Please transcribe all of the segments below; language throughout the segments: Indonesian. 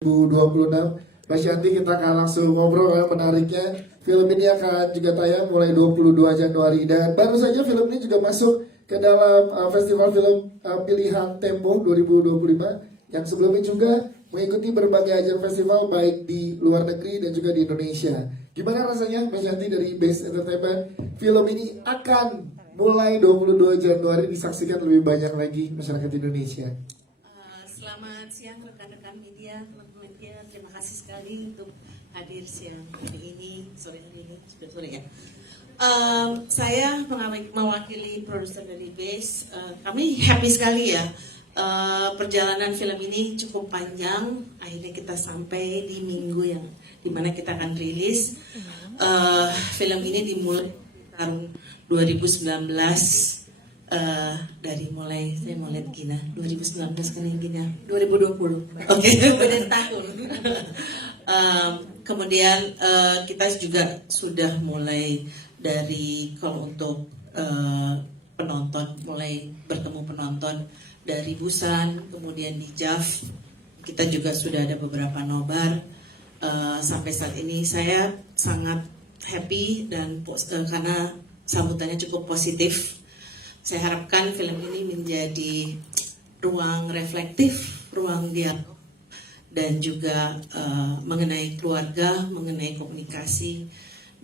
2026. Mas Yanti, kita akan langsung ngobrol yang menariknya. Film ini akan juga tayang mulai 22 Januari dan baru saja film ini juga masuk ke dalam Festival Film Pilihan Tempo 2025 yang sebelumnya juga mengikuti berbagai ajang festival baik di luar negeri dan juga di Indonesia. Gimana rasanya Mas Yanti dari Base Entertainment? Film ini akan mulai 22 Januari disaksikan lebih banyak lagi masyarakat Indonesia. Selamat siang rekan-rekan media, teman-teman media. Terima kasih sekali untuk hadir siang hari ini, sore hari ini, sudah sore ya. Saya mewakili produser dari Base. Kami happy sekali ya. Perjalanan film ini cukup panjang. Akhirnya kita sampai di minggu yang dimana kita akan rilis. Film ini dimulai tahun 2019. Dari mulai saya mau lihat Gina 2019 kan yang Gina 2020 oke. Beda tahun. Kemudian kita juga sudah mulai dari kalau untuk penonton, mulai bertemu penonton dari Busan, kemudian di JAV kita juga sudah ada beberapa nobar. Sampai saat ini saya sangat happy dan karena sambutannya cukup positif. Saya harapkan film ini menjadi ruang reflektif, ruang dialog, dan juga mengenai keluarga, mengenai komunikasi,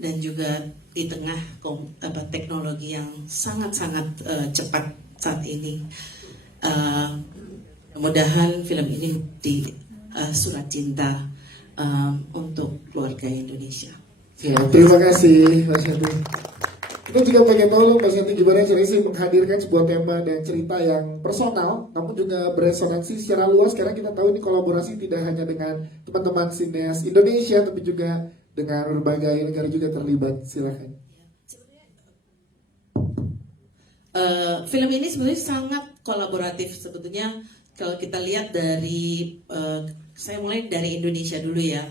dan juga di tengah teknologi yang sangat-sangat cepat saat ini. Mudah-mudahan film ini di surat cinta untuk keluarga Indonesia. Ya, terima kasih Mas Yanti. Kita juga pengen tahu Mas Yanti gimana caranya sih menghadirkan sebuah tema dan cerita yang personal namun juga beresonansi secara luas, karena kita tahu ini kolaborasi tidak hanya dengan teman-teman sineas Indonesia tapi juga dengan berbagai negara juga terlibat. Silakan. Film ini sebenarnya sangat kolaboratif sebetulnya. Kalau kita lihat dari saya mulai dari Indonesia dulu ya.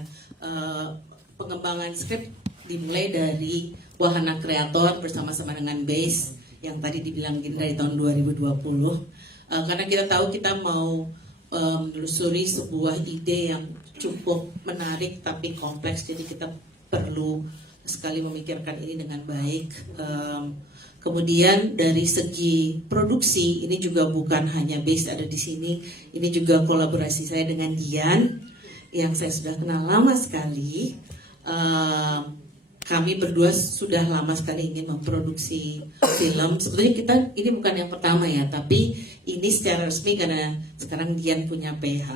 Pengembangan skrip dimulai dari Wahana Kreator bersama-sama dengan Base yang tadi dibilang gini dari tahun 2020. Karena kita tahu kita mau menelusuri sebuah ide yang cukup menarik tapi kompleks, jadi kita perlu sekali memikirkan ini dengan baik. Kemudian dari segi produksi ini juga bukan hanya Base ada di sini, ini juga kolaborasi saya dengan Dian yang saya sudah kenal lama sekali. Kami berdua sudah lama sekali ingin memproduksi film. Sebetulnya kita ini bukan yang pertama ya, tapi ini secara resmi karena sekarang Dian punya PH,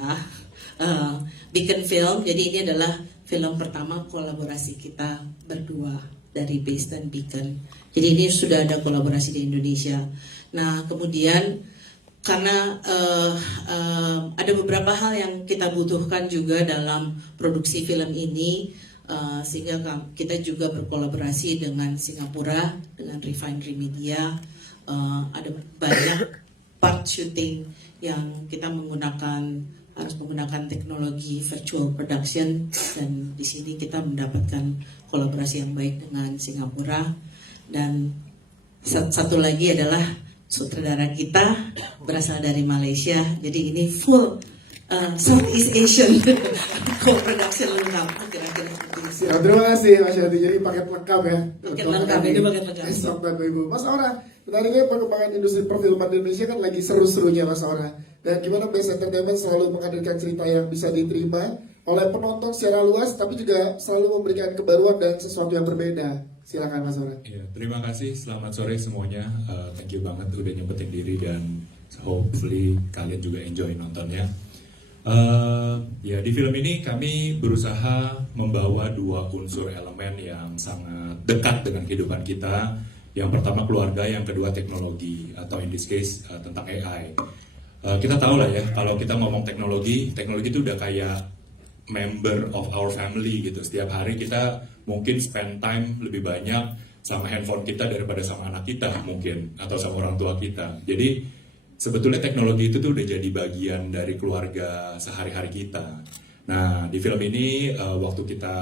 Beacon Film. Jadi ini adalah film pertama kolaborasi kita berdua dari Base dan Beacon. Jadi ini sudah ada kolaborasi di Indonesia. Nah kemudian karena ada beberapa hal yang kita butuhkan juga dalam produksi film ini. Sehingga kita juga berkolaborasi dengan Singapura, dengan Refinery Media. Ada banyak part shooting yang kita harus menggunakan teknologi virtual production, dan di sini kita mendapatkan kolaborasi yang baik dengan Singapura. Dan satu lagi adalah sutradara kita berasal dari Malaysia, jadi ini full Southeast Asian co-production lengkap kira-kira. Ya, terima kasih Mas Yanti. Jadi paket lengkap ya. Paket lengkap, itu paket lengkap. Bapak Ibu. Mas Aura, menariknya perkembangan industri perfilman Indonesia kan lagi seru-serunya Mas Aura. Dan gimana Base Entertainment selalu menghadirkan cerita yang bisa diterima oleh penonton secara luas, tapi juga selalu memberikan kebaruan dan sesuatu yang berbeda. Silakan Mas Aura. Ya, terima kasih. Selamat sore semuanya. Thank you banget udah nyempetin diri dan hopefully kalian juga enjoy nontonnya. Ya, di film ini kami berusaha membawa dua unsur elemen yang sangat dekat dengan kehidupan kita. Yang pertama keluarga, yang kedua teknologi, atau in this case tentang AI. Kita tahu lah ya, kalau kita ngomong teknologi itu udah kayak member of our family gitu. Setiap hari kita mungkin spend time lebih banyak sama handphone kita daripada sama anak kita mungkin, atau sama orang tua kita. Jadi sebetulnya teknologi itu tuh udah jadi bagian dari keluarga sehari-hari kita. Nah, di film ini waktu kita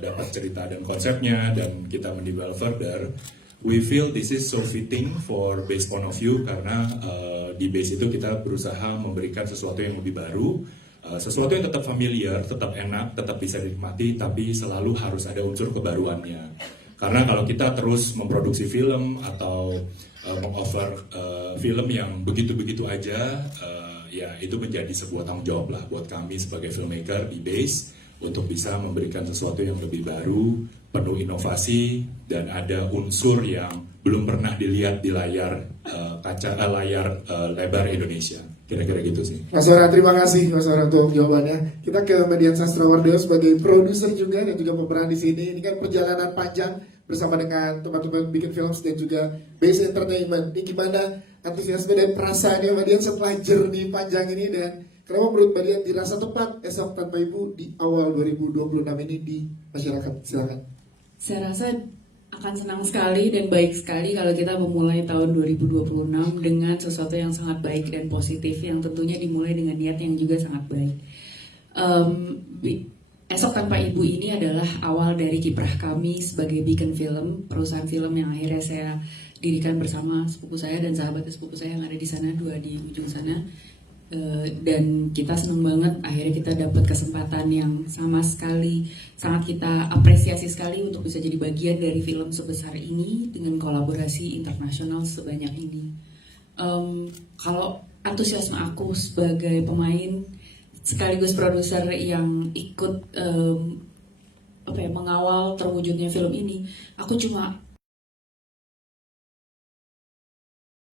dapat cerita dan konsepnya dan kita mendevelop further, we feel this is so fitting for Base point of view, karena di Base itu kita berusaha memberikan sesuatu yang lebih baru, sesuatu yang tetap familiar, tetap enak, tetap bisa dinikmati, tapi selalu harus ada unsur kebaruannya. Karena kalau kita terus memproduksi film atau mengoffer film yang begitu-begitu aja, ya itu menjadi sebuah tanggung jawab lah buat kami sebagai filmmaker di Base untuk bisa memberikan sesuatu yang lebih baru, penuh inovasi, dan ada unsur yang belum pernah dilihat di layar lebar Indonesia. Kira-kira gitu sih. Mas Ora, terima kasih Mas Ora untuk jawabannya. Kita ke Median Sastrowardoyo sebagai produser juga dan juga pemeran di sini. Ini kan perjalanan panjang bersama dengan teman-teman bikin film dan juga Base Entertainment. Ini gimana antusiasme dan perasaannya Mbak Dian setelah journey panjang ini, dan kenapa menurut Mbak Dian dirasa tepat Esok Tanpa Ibu di awal 2026 ini di masyarakat? Silakan. Saya rasa akan senang sekali dan baik sekali kalau kita memulai tahun 2026 dengan sesuatu yang sangat baik dan positif, yang tentunya dimulai dengan niat yang juga sangat baik. Esok Tanpa Ibu ini adalah awal dari kiprah kami sebagai Beacon Film, perusahaan film yang akhirnya saya dirikan bersama sepupu saya dan sahabat sepupu saya yang ada di sana, dua di ujung sana. Dan kita senang banget akhirnya kita dapat kesempatan yang sama sekali sangat kita apresiasi sekali untuk bisa jadi bagian dari film sebesar ini dengan kolaborasi internasional sebanyak ini. Kalau antusiasme aku sebagai pemain sekaligus produser yang ikut mengawal terwujudnya film ini, aku cuma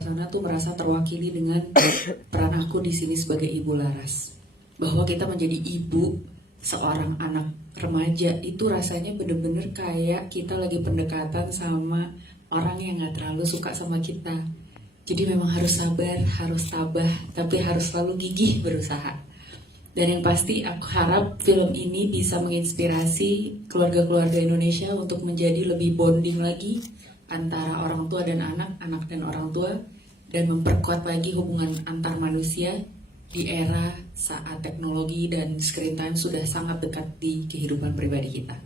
sana tuh merasa terwakili dengan peran aku di sini sebagai ibu laras, bahwa kita menjadi ibu seorang anak remaja itu rasanya bener-bener kayak kita lagi pendekatan sama orang yang nggak terlalu suka sama kita. Jadi memang harus sabar, harus tabah, tapi harus selalu gigih berusaha. Dan yang pasti aku harap film ini bisa menginspirasi keluarga-keluarga Indonesia untuk menjadi lebih bonding lagi antara orang tua dan anak, anak dan orang tua, dan memperkuat lagi hubungan antar manusia di era saat teknologi dan screen time sudah sangat dekat di kehidupan pribadi kita.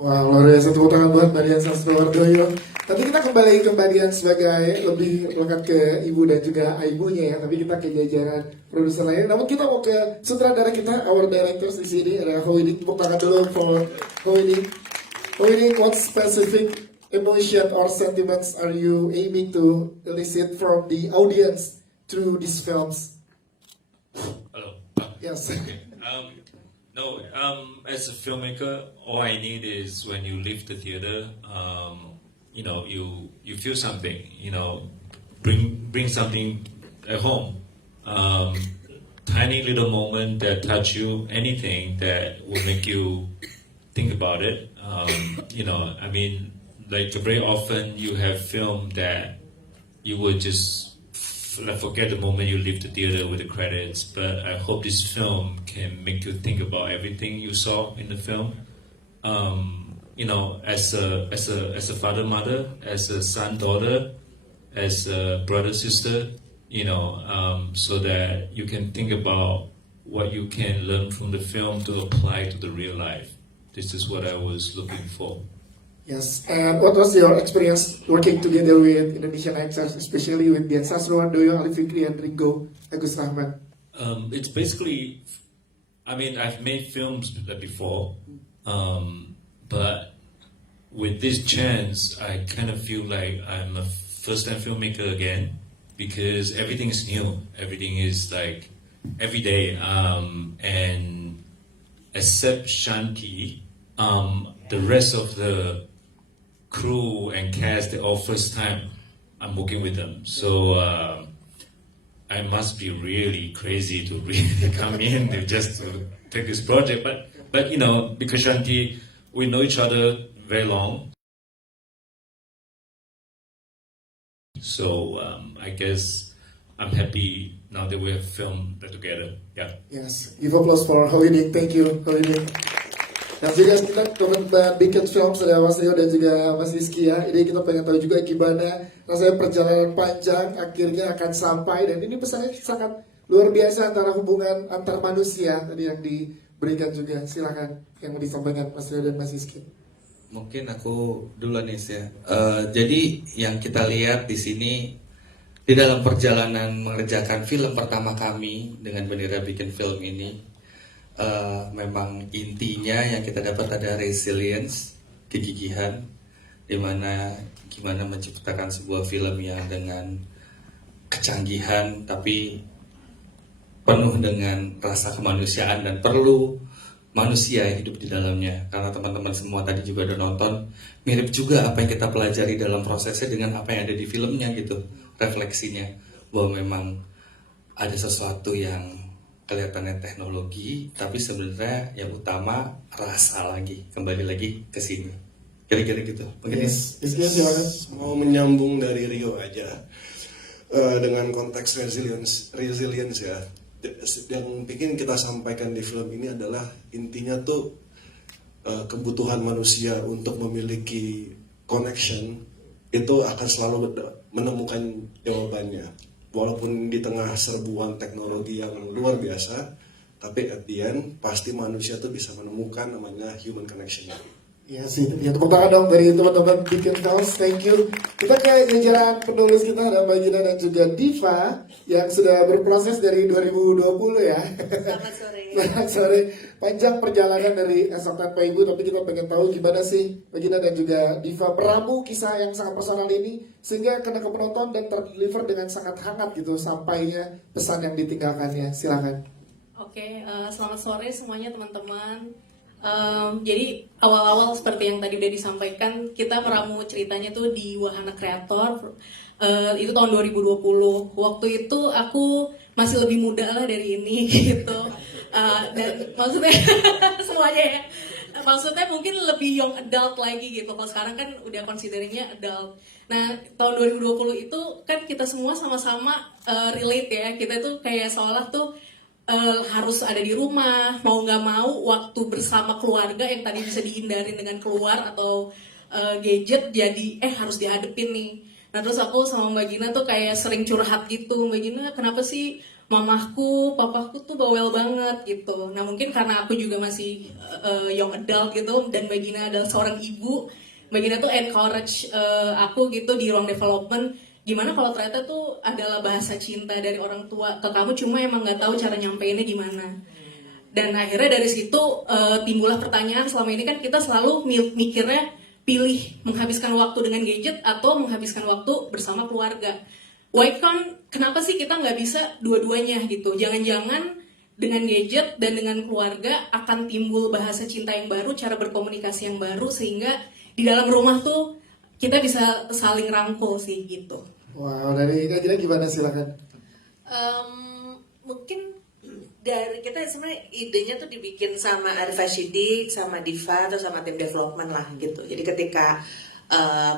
Wah, luar biasa, tepuk tangan buat Mbak Dian Sastrowardoyo. Nanti kita kembali ke Mbak Dian sebagai lebih melekat ke ibu dan juga ibunya ya. Tapi kita ke jajaran produser lain. Namun kita mau ke sutradara kita, our directors di sini ada Howidik. Tepuk tangan dulu for Howidik. Howidik, what specific emotion or sentiments are you aiming to elicit from the audience through these films? Hello. Yes. Okay. As a filmmaker, all I need is when you leave the theater, you feel something. Bring something at home. Tiny little moment that touch you, anything that will make you think about it. Like very often you have film that you would just forget the moment you leave the theater with the credits, but I hope this film can make you think about everything you saw in the film. As a father, mother, as a son, daughter, as a brother, sister, so that you can think about what you can learn from the film to apply to the real life. This is what I was looking for. Yes, and what was your experience working together with Indonesian actors, especially with Dian Sastrowardoyo, Ali Fikri, and Ringo Agus Rahman? It's basically, I've made films before, but with this chance, I kind of feel like I'm a first-time filmmaker again, because everything is new, everything is like every day, and except Shanti, the rest of the crew and cast, they're all first time I'm working with them. So I must be really crazy to really come in to just to take this project. But because Shanti, we know each other very long. So I guess I'm happy now that we have filmed that together. Yeah. Yes, give applause for Howidik. Thank you, Howidik. Nah, juga kita teman-teman Beacon Film, ada Mas Leo dan juga Mas Rizky ya. Ini kita pengen tahu juga gimana rasanya perjalanan panjang akhirnya akan sampai, dan ini pesannya sangat luar biasa antara hubungan antar manusia tadi yang diberikan juga. Silakan yang mau disampaikan Mas Leo dan Mas Rizky. Mungkin aku duluan nih ya. Jadi yang kita lihat di sini di dalam perjalanan mengerjakan film pertama kami dengan bendera Beacon Film ini, memang intinya yang kita dapat ada resilience, kegigihan, dimana gimana menciptakan sebuah film yang dengan kecanggihan tapi penuh dengan rasa kemanusiaan dan perlu manusia hidup di dalamnya. Karena teman-teman semua tadi juga udah nonton, mirip juga apa yang kita pelajari dalam prosesnya dengan apa yang ada di filmnya gitu, refleksinya bahwa memang ada sesuatu yang kelihatannya teknologi, tapi sebenarnya yang utama rasa lagi, kembali lagi ke sini. Kira-kira gitu. Mungkin Yes, silakan. Mau menyambung dari Rio aja dengan konteks resilience ya. Yang bikin kita sampaikan di film ini adalah intinya tuh kebutuhan manusia untuk memiliki connection itu akan selalu menemukan jawabannya. Walaupun di tengah serbuan teknologi yang luar biasa, tapi at the end pasti manusia tuh bisa menemukan namanya human connection. Ya sih, ya tepuk tangan dong dari teman-teman Bikin Kaos, thank you. Kita ke jajaran penulis kita ada Mbak Gina dan juga Diva yang sudah berproses dari 2020 ya. Selamat sore. Selamat sore. Panjang perjalanan dari esok tanpa ibu, tapi kita pengen tahu gimana sih Mbak Gina dan juga Diva meramu kisah yang sangat personal ini sehingga kena ke penonton dan terdeliver dengan sangat hangat gitu sampainya pesan yang ditinggalkannya. Silakan. Oke, selamat sore semuanya teman-teman. Jadi awal-awal seperti yang tadi udah disampaikan, kita meramu ceritanya tuh di Wahana Kreator. Itu tahun 2020. Waktu itu aku masih lebih muda lah dari ini gitu. Dan maksudnya semuanya ya. Maksudnya mungkin lebih young adult lagi gitu. Kalau sekarang kan udah consideringnya adult. Nah, tahun 2020 itu kan kita semua sama-sama relate ya. Kita tuh kayak seolah tuh harus ada di rumah, mau nggak mau waktu bersama keluarga yang tadi bisa dihindarin dengan keluar atau gadget jadi harus dihadepin nih. Nah terus aku sama Mbak Gina tuh kayak sering curhat gitu, Mbak Gina kenapa sih mamahku, papaku tuh bawel banget gitu. Nah mungkin karena aku juga masih young adult gitu dan Mbak Gina adalah seorang ibu, Mbak Gina tuh encourage aku gitu di ruang development. Gimana kalau ternyata tuh adalah bahasa cinta dari orang tua ke kamu, cuma emang nggak tahu cara nyampeinnya gimana. Dan akhirnya dari situ timbullah pertanyaan, selama ini kan kita selalu mikirnya pilih menghabiskan waktu dengan gadget atau menghabiskan waktu bersama keluarga. Kenapa sih kita nggak bisa dua-duanya gitu? Jangan-jangan dengan gadget dan dengan keluarga akan timbul bahasa cinta yang baru, cara berkomunikasi yang baru, sehingga di dalam rumah tuh kita bisa saling rangkul sih gitu. Wow, dari Kak Gina gimana silakan. Mungkin dari kita sebenarnya idenya tuh dibikin sama Arif Ashidik, sama Diva atau sama tim development lah gitu. Jadi ketika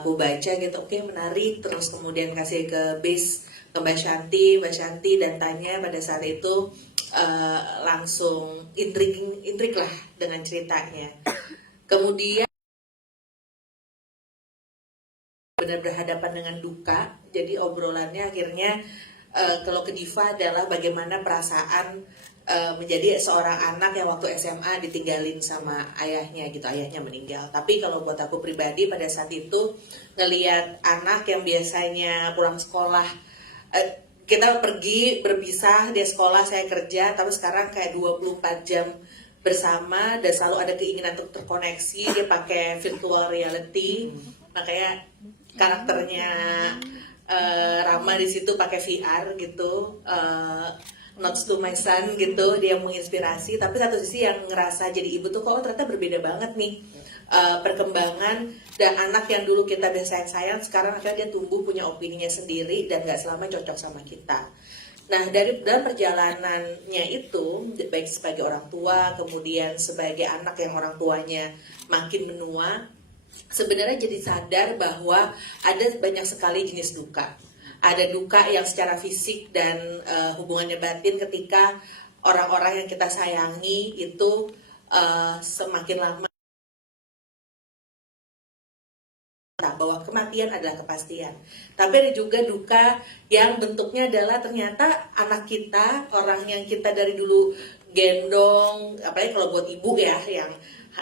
aku baca gitu, oke menarik, terus kemudian kasih ke base ke Mbak Shanti dan tanya pada saat itu langsung intrik lah dengan ceritanya. Kemudian benar berhadapan dengan duka, jadi obrolannya akhirnya kalau ke Diva adalah bagaimana perasaan menjadi seorang anak yang waktu SMA ditinggalin sama ayahnya gitu, ayahnya meninggal. Tapi kalau buat aku pribadi pada saat itu ngelihat anak yang biasanya pulang sekolah, kita pergi berpisah, dia sekolah saya kerja, tapi sekarang kayak 24 jam bersama dan selalu ada keinginan untuk terkoneksi, dia pakai virtual reality, makanya karakternya Rama di situ pakai VR gitu, notes to my son gitu, dia menginspirasi. Tapi satu sisi yang ngerasa jadi ibu tuh kok ternyata berbeda banget nih perkembangan, dan anak yang dulu kita biasa sayang sekarang akhirnya dia tumbuh punya opininya sendiri dan nggak selamanya cocok sama kita. Nah dalam perjalanannya itu, baik sebagai orang tua kemudian sebagai anak yang orang tuanya makin menua, sebenarnya jadi sadar bahwa ada banyak sekali jenis duka. Ada duka yang secara fisik dan hubungannya batin ketika orang-orang yang kita sayangi itu semakin lama, bahwa kematian adalah kepastian. Tapi ada juga duka yang bentuknya adalah ternyata anak kita, orang yang kita dari dulu gendong, apalagi kalau buat ibu ya, yang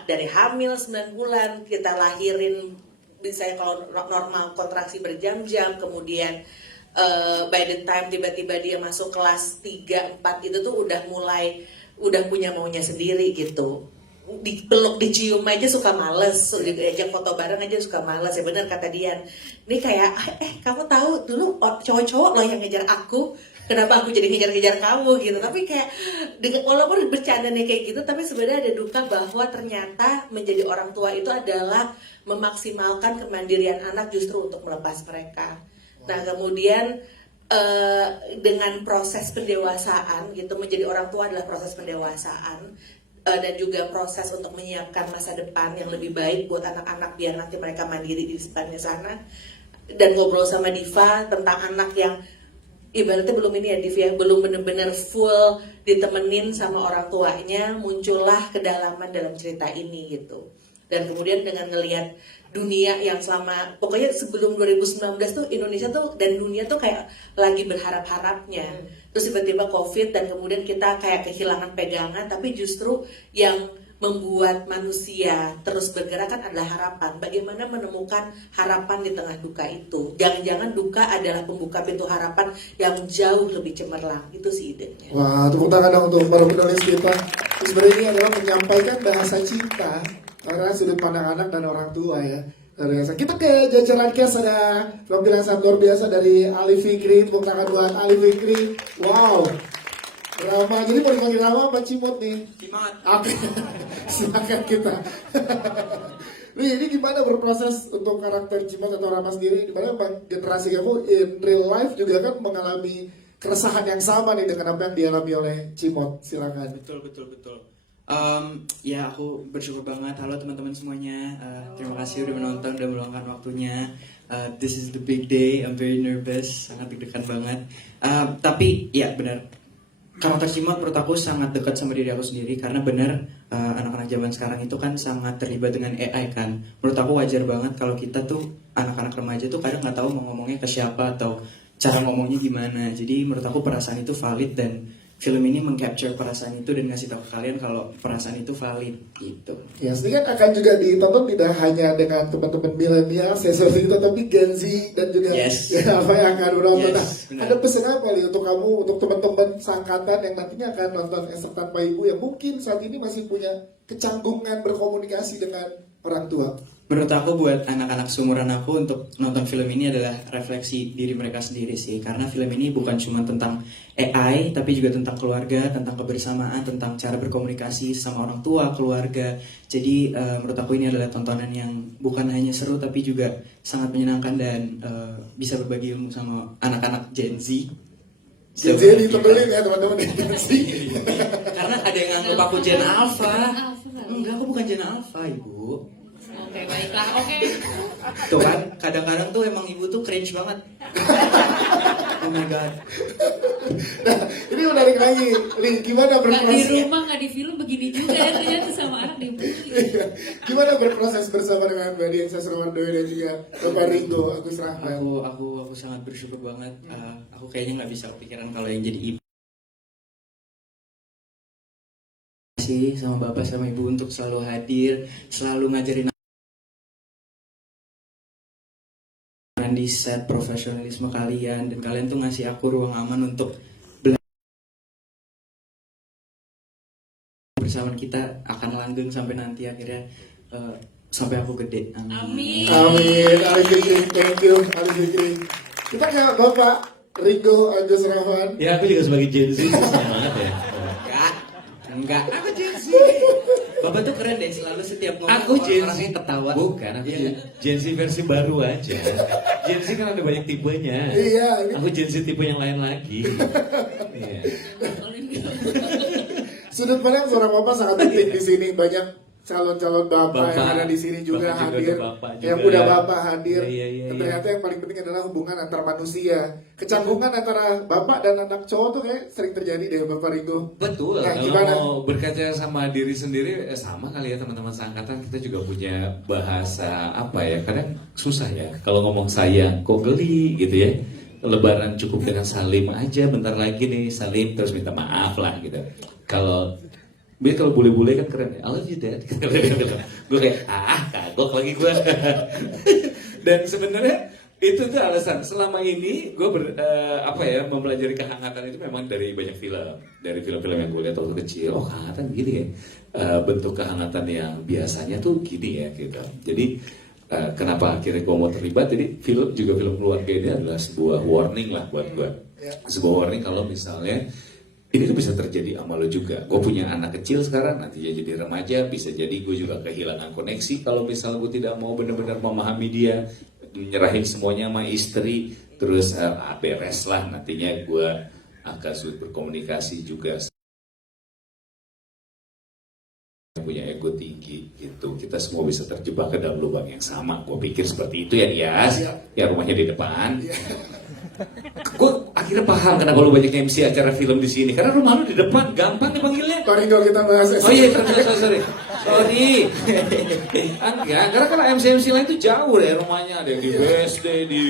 dari hamil 9 bulan kita lahirin, misalnya kalau normal kontraksi berjam-jam, kemudian by the time tiba-tiba dia masuk kelas 3-4 itu tuh udah mulai udah punya maunya sendiri gitu. Dipeluk, dicium aja suka males, diajak foto bareng aja suka males. Ya benar kata Dian, ini kayak kamu tahu dulu cowok-cowok loh yang ngejar aku, kenapa aku jadi ngejar-ngejar kamu gitu. Tapi kayak walaupun bercandanya kayak gitu, tapi sebenarnya ada duka bahwa ternyata menjadi orang tua itu adalah memaksimalkan kemandirian anak justru untuk melepas mereka. Nah kemudian dengan proses pendewasaan gitu, menjadi orang tua adalah proses pendewasaan dan juga proses untuk menyiapkan masa depan yang lebih baik buat anak-anak biar nanti mereka mandiri di depannya sana. Dan ngobrol sama Diva tentang anak yang ibaratnya belum ini ya Div ya, belum benar-benar full ditemenin sama orang tuanya, muncullah kedalaman dalam cerita ini gitu. Dan kemudian dengan ngelihat dunia yang selama, pokoknya sebelum 2019 tuh Indonesia tuh dan dunia tuh kayak lagi berharap-harapnya. Terus tiba-tiba COVID dan kemudian kita kayak kehilangan pegangan, tapi justru yang membuat manusia terus bergerak kan adalah harapan. Bagaimana menemukan harapan di tengah duka itu. Jangan-jangan duka adalah pembuka pintu harapan yang jauh lebih cemerlang. Itu sih idenya. Wah, tepuk tangan dong untuk para penulis kita. Sebenarnya ini adalah menyampaikan bahasa cinta karena sudut pandang anak dan orang tua ya. Luar biasa. Kita ke jajaran cast, ada penampilan sangat luar biasa dari Ali Fikri. Tepuk tangan buat Ali Fikri. Wow, Rama, jadi mau dipanggil Rama apa Cimot nih? Cimot. Oke, silakan kita. Nih, ini gimana berproses untuk karakter Cimot atau Rama sendiri? Dimana bang generasi kamu in real life juga kan mengalami keresahan yang sama nih dengan apa yang dialami oleh Cimot. Silakan. Betul. Ya aku bersyukur banget. Halo teman-teman semuanya. Terima kasih udah menonton dan meluangkan waktunya. This is the big day. I'm very nervous. Sangat deg-degan banget. Tapi ya benar. Karakter Cimot menurut aku sangat dekat sama diri aku sendiri karena benar anak-anak zaman sekarang itu kan sangat terlibat dengan AI kan. Menurut aku wajar banget kalau kita tuh anak-anak remaja tuh kadang nggak tahu mau ngomongnya ke siapa atau cara ngomongnya gimana. Jadi menurut aku perasaan itu valid dan film ini mengcapture perasaan itu dan ngasih tahu ke kalian kalau perasaan itu valid gitu. Ya, ini kan akan juga ditonton tidak hanya dengan teman-teman milenial, seperti itu, tapi Gen Z dan juga Yes. ya apa yang akan menonton. Yes, Nah, benar. ada pesan apa nih untuk kamu, untuk teman-teman seangkatan yang nantinya akan nonton Esok Tanpa Ibu yang mungkin saat ini masih punya kecanggungan berkomunikasi dengan orang tua? Menurut aku buat anak-anak seumuran aku untuk nonton film ini adalah refleksi diri mereka sendiri sih. Karena film ini bukan cuma tentang AI, tapi juga tentang keluarga, tentang kebersamaan, tentang cara berkomunikasi sama orang tua, keluarga. Jadi menurut aku ini adalah tontonan yang bukan hanya seru, tapi juga sangat menyenangkan dan bisa berbagi ilmu sama anak-anak Gen Z. Gen Z ditebelin ya teman-teman Gen Z. Karena ada yang anggap aku Gen Alpha. Enggak, aku bukan Gen Alpha, Ibu. Oke, baiklah. Oke. Tuh kan, kadang-kadang tuh emang ibu tuh cringe banget. Oh my god. Nah, ini menarik lagi. Nih, gimana Nggak di berproses? rumah, nggak di film begini juga ya ternyata sama anak dibully. Gimana berproses bersama dengan Mbak Dian Sastrowardoyo dan juga Bapak Ringo Agus Rahman? Aku sangat bersyukur banget. Aku kayaknya nggak bisa kepikiran kalau yang jadi ibu sih sama bapak sama ibu untuk selalu hadir, selalu ngajarin di set profesionalisme kalian dan kalian tuh ngasih aku ruang aman untuk bersama kita akan langgeng sampai nanti akhirnya sampai aku gede. Amin. Amin. Ali Fikri, thank you. Ali Fikri. Kita ke Bapak Ringo Agus Rahman. Ya aku juga sebagai Gen Z senang banget ya. Enggak, aku Gen Z. Bapak tuh keren deh, selalu setiap ngomong Aku Gen Z. orangnya ketawa. Bukan, aku Gen Z versi baru aja. Gen Z kan ada banyak tipenya. Iya. Aku Gen Z tipe yang lain lagi. Iya. Sudut pandang seorang bapak sangat penting di sini. Banyak calon-calon bapak yang ada di sini juga Bapak hadir. ada bapak Yang juga. udah bapak hadir. Iya. Dan ternyata yang paling penting adalah hubungan antar manusia. Kecanggungan antara bapak dan anak cowok tuh kayak sering terjadi deh Bapak Ringo. Betul, Nah, kalau gimana? mau berkaca sama diri sendiri sama kali ya teman-teman seangkatan, kita juga punya bahasa apa ya, kadang susah ya kalau ngomong sayang kok geli gitu ya. Lebaran cukup dengan salim aja, bentar lagi nih salim terus minta maaf lah gitu. Kalau bule-bule kan keren ya, I love you dad. Gue kayak kagok lagi gue. Dan sebenarnya Itu tuh alasan. Selama ini gue mempelajari kehangatan itu memang dari banyak film, dari film-film yang gue lihat waktu kecil. Oh, kehangatan gini ya. Bentuk kehangatan yang biasanya tuh gini ya gitu. Jadi kenapa akhirnya gue mau terlibat? Jadi film keluarga ini adalah sebuah warning lah buat gue. Sebuah warning kalau misalnya ini tuh bisa terjadi sama lo juga. Gue punya anak kecil sekarang, nanti dia jadi remaja, bisa jadi gue juga kehilangan koneksi kalau misalnya gue tidak mau benar-benar memahami dia, nyerahin semuanya sama istri, terus beres lah, nantinya gue akan sulit berkomunikasi juga. Punya ego tinggi gitu, kita semua bisa terjebak ke dalam lubang yang sama. Gue pikir seperti itu ya Dias, ya rumahnya di depan. Gue akhirnya paham kenapa lu banyak MC acara film di sini, karena rumah lu di depan, gampang dipanggilnya. Mari kalau kita bahas. Oh iya, sorry. Enggak, karena kalau MC lain itu jauh deh rumahnya, ada yang di BSD, di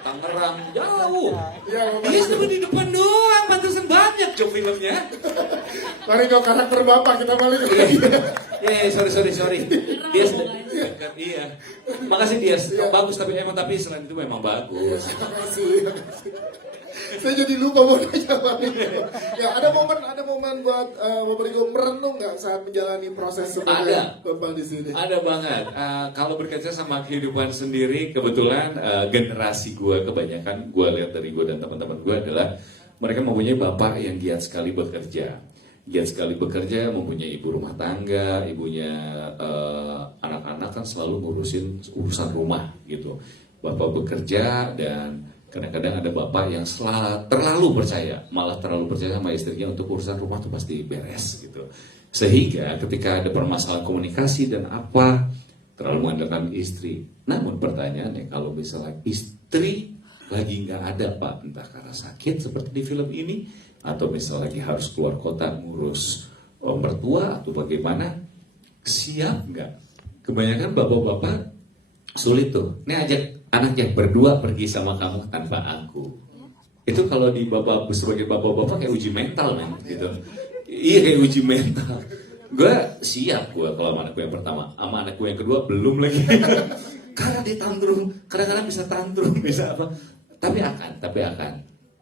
Tangerang, jauh. Dia cuma di depan doang, pantesan banyak job filmnya. Mari kalau karakter bapak kita balik. Sorry. Dias, iya. Makasih Dias, bagus tapi selain itu memang bagus. Makasih. Saya jadi lupa mau nanya Pak Riko. Ya ada momen buat Bapak Riko merenung nggak saat menjalani proses sebagai Bapak di sini? Ada banget. Kalau berkaca sama kehidupan sendiri, kebetulan generasi gue kebanyakan gue lihat dari gue dan teman-teman gue adalah mereka mempunyai bapak yang giat sekali bekerja. Mempunyai ibu rumah tangga, ibunya anak-anak kan selalu ngurusin urusan rumah gitu. Bapak bekerja dan kadang-kadang ada bapak yang terlalu percaya sama istrinya untuk urusan rumah tuh pasti beres gitu. Sehingga ketika ada permasalahan komunikasi dan terlalu mengandalkan istri. Namun pertanyaannya kalau misalnya istri lagi nggak ada Pak, entah karena sakit seperti di film ini, atau misalnya lagi harus keluar kota ngurus mertua atau bagaimana, siap nggak? Kebanyakan bapak-bapak sulit tuh. Ini ajak anaknya berdua pergi sama kamu tanpa aku. Itu kalau sebagai bapak-bapak kayak uji mental men gitu. Iya kayak uji mental. Gue siap kalau sama anakku yang pertama, sama anakku yang kedua belum lagi. Karena dia tantrum, kadang-kadang bisa tantrum, bisa apa. Tapi akan.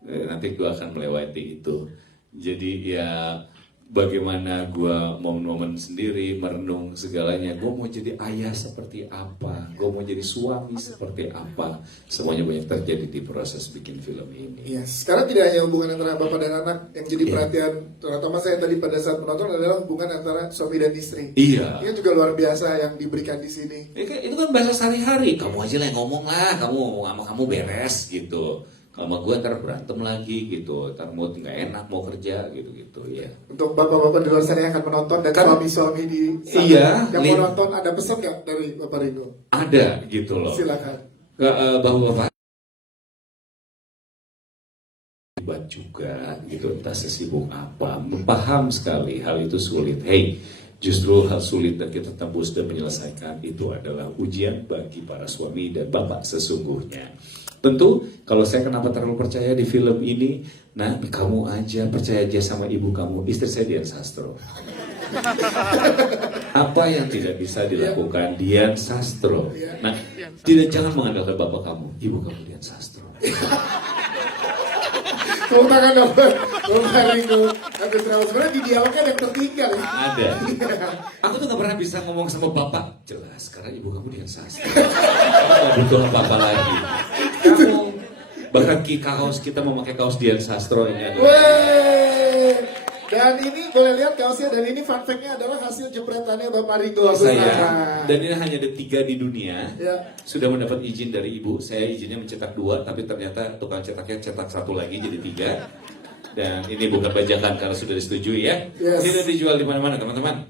Nanti gue akan melewati itu. Jadi ya bagaimana gue momen-momen sendiri, merenung segalanya. Gue mau jadi ayah seperti apa, gue mau jadi suami seperti apa. Semuanya banyak terjadi di proses bikin film ini. Yes. Sekarang tidak hanya hubungan antara bapak dan anak yang jadi perhatian, terutama saya tadi pada saat menonton adalah hubungan antara suami dan istri. Iya. Ini juga luar biasa yang diberikan di sini. Itu kan bahasa sehari-hari. Kamu aja lah yang ngomong lah, kamu sama kamu beres gitu. Kalau sama gue ntar berantem lagi gitu, ntar mood nggak enak mau kerja gitu ya. Untuk bapak-bapak di luar sana yang akan menonton dan suami-suami di sana iya, yang mau nonton, ada pesan nggak dari Bapak Riko? Ada gitu loh. Silakan. Bapak-bapak hebat juga gitu, entah sesibuk apa, paham sekali hal itu sulit. Hey, justru hal sulit dan kita tembus dan menyelesaikan itu adalah ujian bagi para suami dan bapak sesungguhnya. Tentu kalau saya kenapa terlalu percaya di film ini, nah kamu aja percaya aja sama ibu kamu, istri saya Dian Sastro. Apa yang tidak bisa dilakukan Dian Sastro. Nah, jangan mengandalkan bapak kamu, ibu kamu Dian Sastro. Tepuk tangan dong, Bapak Riko. Sebenarnya di dialognya ada yang tertinggal. Ada. Aku tuh gak pernah bisa ngomong sama bapak. Jelas, karena ibu kamu Dian Sastro. Gak butuh apa-apa lagi. Kamu bahkan kita memakai kaos Dian Sastro ini adalah. Dan ini boleh lihat kaosnya, dan ini fun fact-nya adalah hasil jepretannya Bapak Riko. Dan ini hanya ada 3 di dunia. Ya. Sudah mendapat izin dari ibu. Saya izinnya mencetak 2, tapi ternyata tukang cetaknya cetak 1 lagi jadi 3. Dan ini bukan bajakan karena sudah disetujui ya. Yes. Ini sudah dijual di mana-mana teman-teman.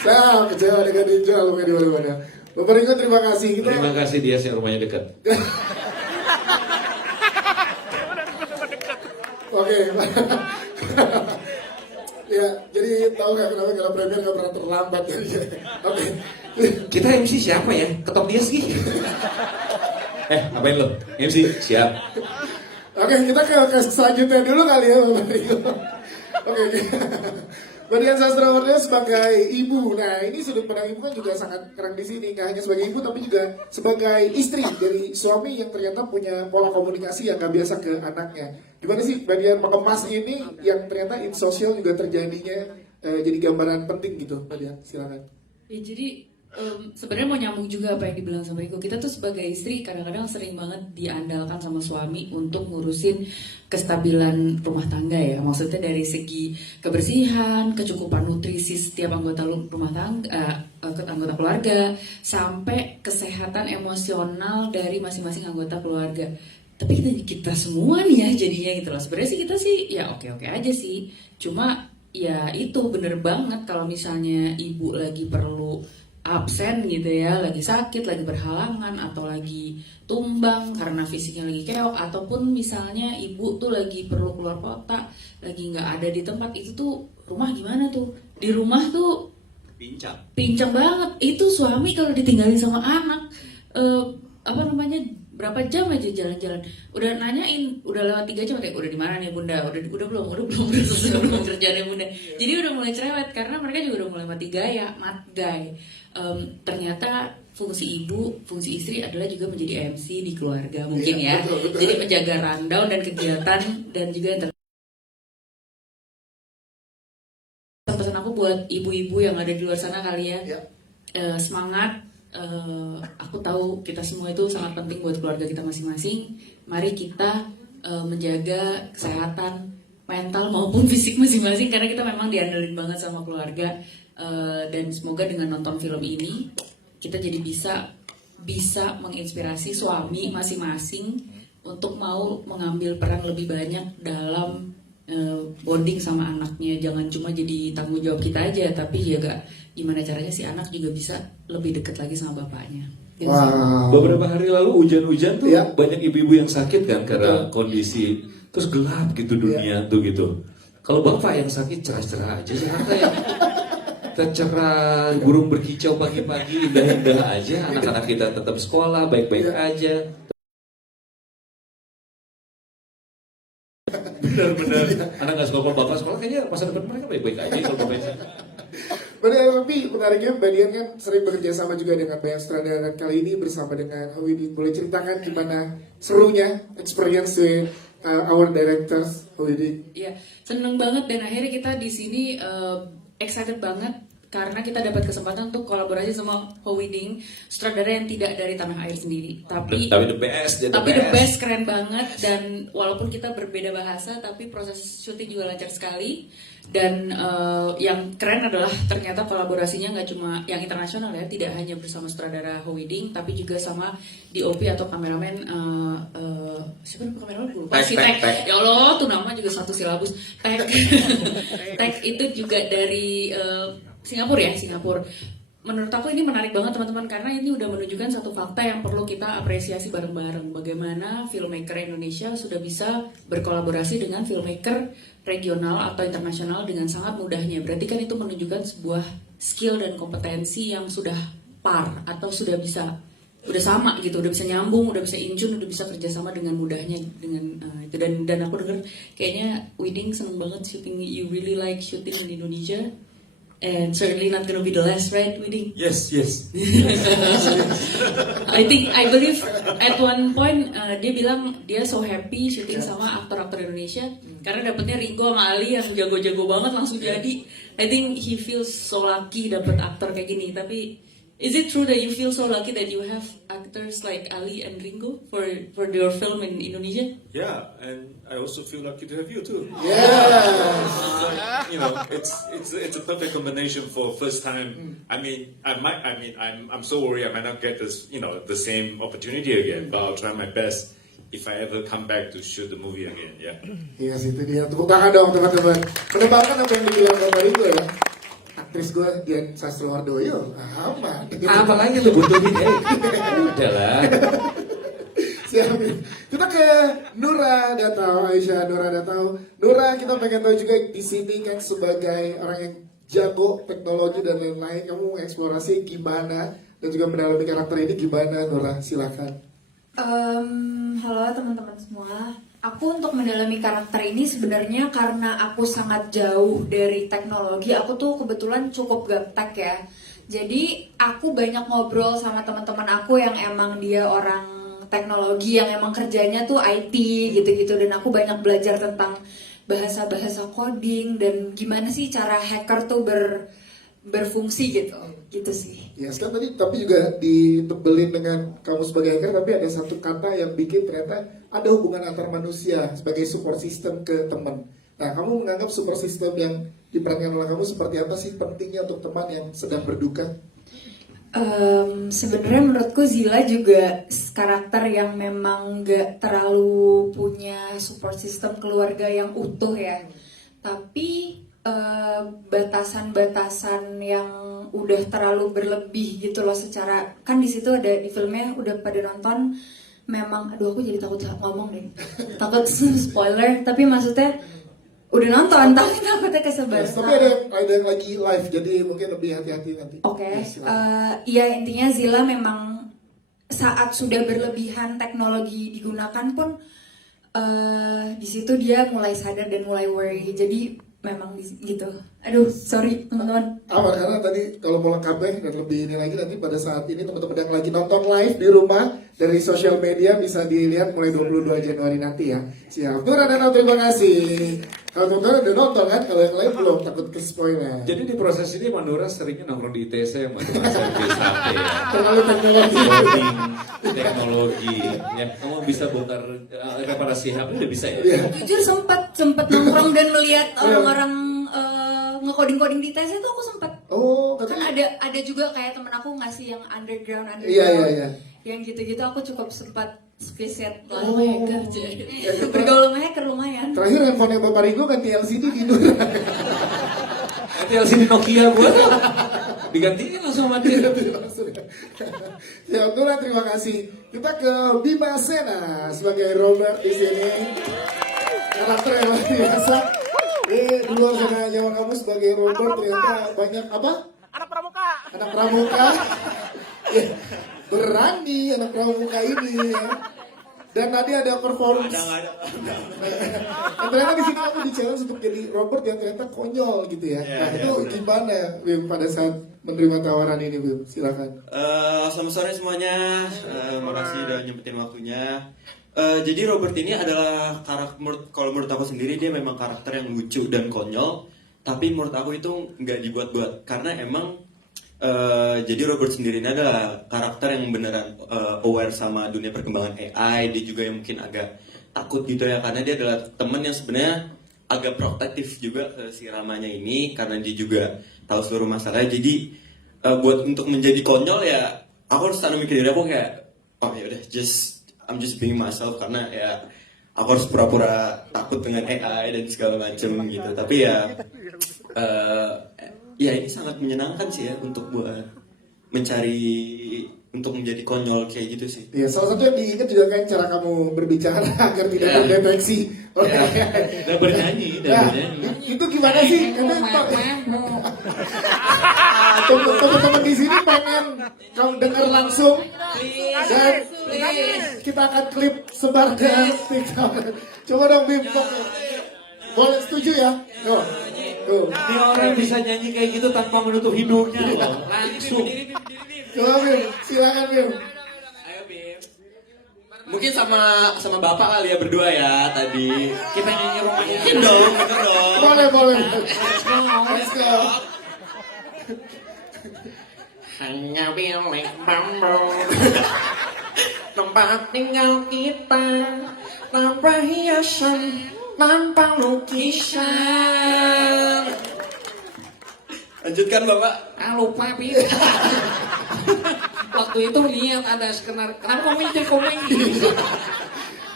Saya kecewa dengan dijual bukan di mana-mana. Bapak Riko terima kasih. Terima kasih dia yang rumahnya dekat. Oke. Ya, jadi tahu nggak kenapa kalau premier nggak pernah terlambat ya. Oke. Kita MC siapa ya? Ketok dia sih. Ngapain lo? MC siap. Oke, kita ke selanjutnya dulu kali ya Bapak Riko. Oke. Mbak Sastrawardaya sebagai ibu, nah ini sudut pandang ibu kan juga sangat keren di sini. Nggak hanya sebagai ibu, tapi juga sebagai istri dari suami yang ternyata punya pola komunikasi yang nggak biasa ke anaknya. Gimana sih Mbak Dian mengemas ini yang ternyata in sosial juga terjadinya jadi gambaran penting gitu, Mbak Dian, silakan. Ya, jadi sebenarnya mau nyambung juga apa yang dibilang sama Iko. Kita tuh sebagai istri kadang-kadang sering banget diandalkan sama suami untuk ngurusin kestabilan rumah tangga ya. Maksudnya dari segi kebersihan, kecukupan nutrisi setiap anggota rumah tangga, anggota keluarga, sampai kesehatan emosional dari masing-masing anggota keluarga. Tapi kita semua nih ya jadinya gitu loh. Sebenarnya sih kita sih ya oke-oke aja sih. Cuma ya itu bener banget kalau misalnya ibu lagi perlu absen gitu ya, lagi sakit, lagi berhalangan, atau lagi tumbang karena fisiknya lagi keok, ataupun misalnya ibu tuh lagi perlu keluar kota, lagi nggak ada di tempat itu tuh rumah gimana tuh? Di rumah tuh pincang banget. Itu suami kalau ditinggalin sama anak, berapa jam aja jalan-jalan, udah nanyain, udah lewat 3 jam, udah di mana nih bunda, udah belum selesai belum kerjaannya bunda. Jadi udah mulai cerewet karena mereka juga udah mulai mati gaya, ternyata fungsi ibu, fungsi istri adalah juga menjadi MC di keluarga mungkin ya. Betul. Jadi menjaga rundown dan kegiatan, dan juga yang pesan aku buat ibu-ibu yang ada di luar sana kali ya. Semangat. Aku tahu kita semua itu sangat penting buat keluarga kita masing-masing. Mari kita menjaga kesehatan mental maupun fisik masing-masing, karena kita memang diandelin banget sama keluarga. Dan semoga dengan nonton film ini kita jadi bisa menginspirasi suami masing-masing untuk mau mengambil peran lebih banyak dalam bonding sama anaknya. Jangan cuma jadi tanggung jawab kita aja, tapi juga gimana caranya si anak juga bisa lebih dekat lagi sama bapaknya. Wow. Beberapa hari lalu hujan-hujan tuh banyak ibu-ibu yang sakit kan karena kondisi terus gelap gitu dunia tuh gitu. Kalau bapak yang sakit cerah-cerah aja, Jakarta ya tercerah, burung berkicau pagi-pagi, indah-indah aja, anak-anak kita tetap sekolah baik-baik aja. Benar-benar anak nggak sekolah, bapak sekolah kayaknya masa depan mereka baik-baik aja kalau bapaknya sakit. Tapi menariknya Mbak Dian kan sering bekerja sama juga dengan banyak sutradara, dan kali ini bersama dengan Howidin. Boleh ceritakan gimana serunya experience with our directors, Howidin? Iya, seneng banget, dan akhirnya kita di sini excited banget karena kita dapat kesempatan untuk kolaborasi sama Howidin, sutradara yang tidak dari tanah air sendiri. Tapi the best, the best, keren banget. Dan walaupun kita berbeda bahasa, tapi proses syuting juga lancar sekali. Dan yang keren adalah ternyata kolaborasinya nggak cuma yang internasional ya, tidak hanya bersama sutradara Howidin, tapi juga sama DOP atau kameramen, siapa nama kameramen? Tag. Ya Allah, tuh nama juga satu silabus. Tag itu juga dari Singapura. Menurut aku ini menarik banget teman-teman, karena ini udah menunjukkan satu fakta yang perlu kita apresiasi bareng-bareng. Bagaimana filmmaker Indonesia sudah bisa berkolaborasi dengan filmmaker regional atau internasional dengan sangat mudahnya. Berarti kan itu menunjukkan sebuah skill dan kompetensi yang sudah par atau sudah sama gitu, udah bisa nyambung, udah bisa incun, udah bisa kerjasama dengan mudahnya dengan itu. Dan aku dengar kayaknya Widing seneng banget syuting. You really like shooting in Indonesia. And certainly not gonna be the last, right, Widing? Yes. I believe at one point dia bilang dia so happy syuting sama aktor-aktor Indonesia karena dapetnya Ringo sama Ali yang jago-jago banget langsung jadi. I think he feels so lucky dapet aktor kayak gini. Tapi is it true that you feel so lucky that you have actors like Ali and Ringo for your film in Indonesia? Yeah, and I also feel lucky to have you too. Yes. It's a perfect combination for first time. I'm so worried I might not get this, the same opportunity again. But I'll try my best if I ever come back to shoot the movie again. Yeah. Yes, itu dia. Tepuk tangan dong teman-teman. Menambahkan apa yang dibilang Bapak Ringo ya. Aktris gue Dian Sastrawardaya aman. Apa lagi lu butuhin? Udahlah. Siap. Kita ke Nura Datau, Aisyah Nura Datau. Nura, kita pengen tahu juga di sini kan sebagai orang yang jago teknologi dan lain-lain, kamu eksplorasi gimana dan juga mendalami karakter ini gimana, Nura? Silakan. Halo teman-teman semua. Aku untuk mendalami karakter ini sebenarnya karena aku sangat jauh dari teknologi. Aku tuh kebetulan cukup gaptek ya. Jadi aku banyak ngobrol sama teman-teman aku yang emang dia orang teknologi, yang emang kerjanya tuh IT gitu-gitu. Dan aku banyak belajar tentang bahasa-bahasa coding dan gimana sih cara hacker tuh berfungsi gitu sih. Ya sekarang tadi tapi juga ditebelin dengan kamu sebagai hacker, tapi ada satu kata yang bikin ternyata ada hubungan antar manusia sebagai support system ke teman. Nah, kamu menganggap support system yang diperankan oleh kamu seperti apa sih pentingnya untuk teman yang sedang berduka? Sebenarnya menurutku Zila juga karakter yang memang gak terlalu punya support system keluarga yang utuh ya. Tapi batasan-batasan yang udah terlalu berlebih gitu loh, secara kan di situ ada di filmnya udah pada nonton, memang aduh aku jadi takut ngomong deh takut spoiler, tapi maksudnya udah nonton tapi takutnya kesebar. Tapi ada yang lagi live, jadi mungkin lebih hati-hati nanti. Oke. Iya, intinya Zila memang saat sudah berlebihan teknologi digunakan pun di situ dia mulai sadar dan mulai worry. Jadi memang gitu. Aduh, sorry teman-teman. Aman, karena tadi kalau mau lengkapnya dan lebih ini lagi nanti pada saat ini teman-teman yang lagi nonton live di rumah dari sosial media bisa dilihat mulai 22 Januari nanti ya. Siap. Nur Adana, terima kasih. Kalau teman-teman udah nonton kan, kalau yang lain belum takut ke spoiler. Jadi di proses ini Manura seringnya nongkrong di ITC yang service HP ya. Terlalu teknologi. Teknologi. Yang kamu bisa bongkar reparasi HP udah bisa ya? Jujur sempat nongkrong dan melihat orang-orang nge-coding di TC tuh aku sempat. Oh, kan ada juga kayak temen aku ngasih yang underground. Iya. Yang gitu-gitu aku cukup sempat spesial lah hacker. Bergaul sama hacker lumayan. Terakhir handphone yang Bapak Ringo ganti LCD di Nur. Ganti LCD Nokia buat digantiin langsung sama dia. Ya, Nur, terima kasih. Kita ke Bima Sena sebagai Robert di sini. Karakter yang luar biasa. Di luar zona nyawa kamu sebagai Robert ternyata banyak apa? Anak pramuka. Ya, berani anak pramuka ini ya. Dan tadi ada performance. Ada. Ternyata di sini aku di challenge untuk jadi Robert yang ternyata konyol gitu ya. Nah, itu gimana Bim pada saat menerima tawaran ini, Bim? Silakan. Selamat sore semuanya. Makasih udah nyempetin waktunya. Jadi Robert ini adalah karakter, kalau menurut aku sendiri dia memang karakter yang lucu dan konyol. Tapi menurut aku itu nggak dibuat-buat, karena emang jadi Robert sendiri ini adalah karakter yang beneran aware sama dunia perkembangan AI. Dia juga yang mungkin agak takut gitu ya, karena dia adalah teman yang sebenarnya agak protektif juga ke si Ramanya ini, karena dia juga tahu seluruh masalahnya. Jadi buat untuk menjadi konyol ya aku harus tanam mikir diri aku kayak, oh ya udah, I'm just being myself, karena ya aku harus pura-pura takut dengan AI dan segala macam gitu. Tapi ya ya ini sangat menyenangkan sih ya untuk buat mencari untuk menjadi konyol kayak gitu sih. Ya, salah satu yang diingat juga kan cara kamu berbicara agar tidak terdeteksi. Dan bernyanyi. Itu gimana sih? Teman-teman di sini pengen kamu dengar langsung dan kita akan klip sebar ke TikTok. Coba dong Bim, boleh setuju ya? Tuh. Ini orang bisa nyanyi kayak gitu tanpa menutup hidungnya loh. Langsung. Coba Bim, silakan Bim. Ayo Bim. Mungkin sama bapak kali ya berdua ya tadi. Kita nyanyi rumahnya. Mungkin dong, bener dong. Boleh. Let's go. Hanya milik bambu tempat tinggal kita, tanpa hiasan, tanpa lukisan. Lanjutkan bapak. Lupa Pi. Waktu itu lihat ada skenario, kenapa komedi.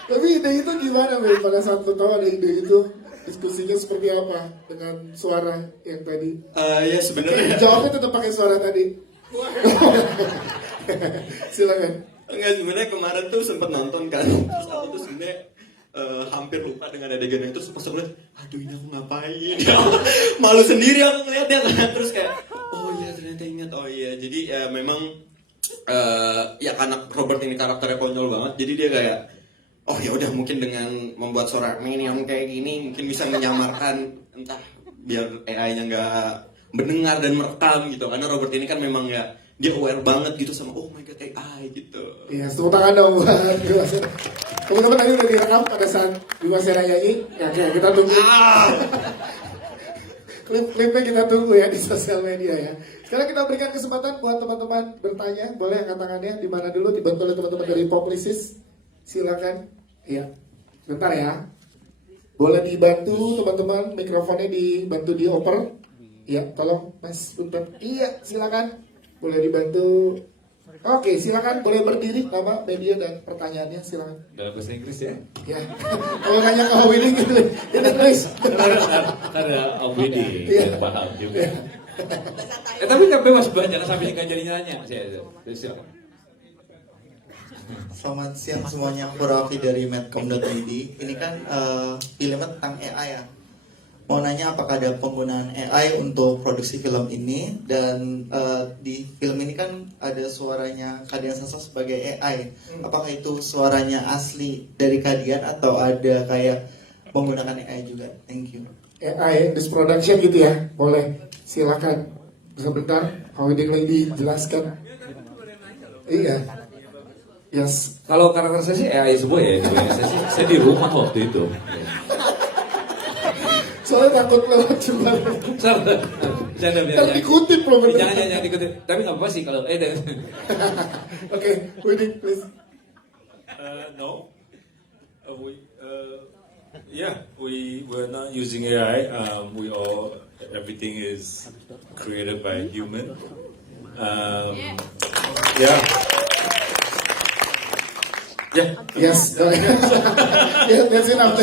Tapi ide itu gimana Bim? Pada saat lo tahu ada ide itu, diskusinya seperti apa dengan suara yang tadi? Ya sebenarnya. Jawabnya tetap pakai suara tadi. Silakan. Enggak, sebenarnya kemarin tuh sempat nonton kan. Terus aku tuh sebenarnya hampir lupa dengan adegan itu. Terus pas aku lihat, aduh ini aku ngapain ya. Malu sendiri aku ngeliatnya kan. Terus kayak, oh iya ternyata ingat. Oh iya, jadi memang ya karena Robert ini karakternya konyol banget. Jadi dia kayak oh ya udah mungkin dengan membuat suara ini yang kayak gini mungkin bisa menyamarkan entah biar AI-nya nggak mendengar dan merekam gitu, karena Robert ini kan memang ya dia aware banget gitu sama oh my god AI gitu. Iya, tepuk tangan dong buat Bimasera. Teman-teman tadi udah direkam pada saat Bimasera nyanyi. Ya, oke, kita tunggu. Klipnya kita tunggu ya di sosial media ya. Sekarang kita berikan kesempatan buat teman-teman bertanya. Boleh angkat tangannya di mana dulu, dibantu oleh teman-teman dari Publicis. Silakan. Iya. Bentar ya. Boleh dibantu teman-teman, mikrofonnya dibantu dioper. Iya, tolong Mas Punten. Iya, silakan. Boleh dibantu. Oke, silakan boleh berdiri nama media dan pertanyaannya silakan. Dalam bahasa Inggris ya? Ya. Kalau nanya ke Howini gitu, ini Inggris. Karena Om Widi Iya. paham juga. Tapi nggak bebas baca sampai nggak jadi nanya. Silakan. Selamat siang semuanya, aku Raffi dari Medcom.id. Ini kan filmnya tentang AI ya. Mau nanya apakah ada penggunaan AI untuk produksi film ini, dan di film ini kan ada suaranya Kadian Sasa sebagai AI. Apakah itu suaranya asli dari Kadian atau ada kayak menggunakan AI juga? Thank you. AI this production gitu ya. Boleh. Silakan. Sebentar, Howini lagi jelaskan. Iya. Yes. Kalau karakter saya sih AI semua ya. Saya di rumah waktu itu. Soalnya takut lewat jembatan. Ntar dikutip loh. Jangan dikutip. Tapi nggak apa-apa sih kalau Oke, Widi please. No. We're not using AI. Everything is created by human. Yeah. Yes. Yeah, that's enough.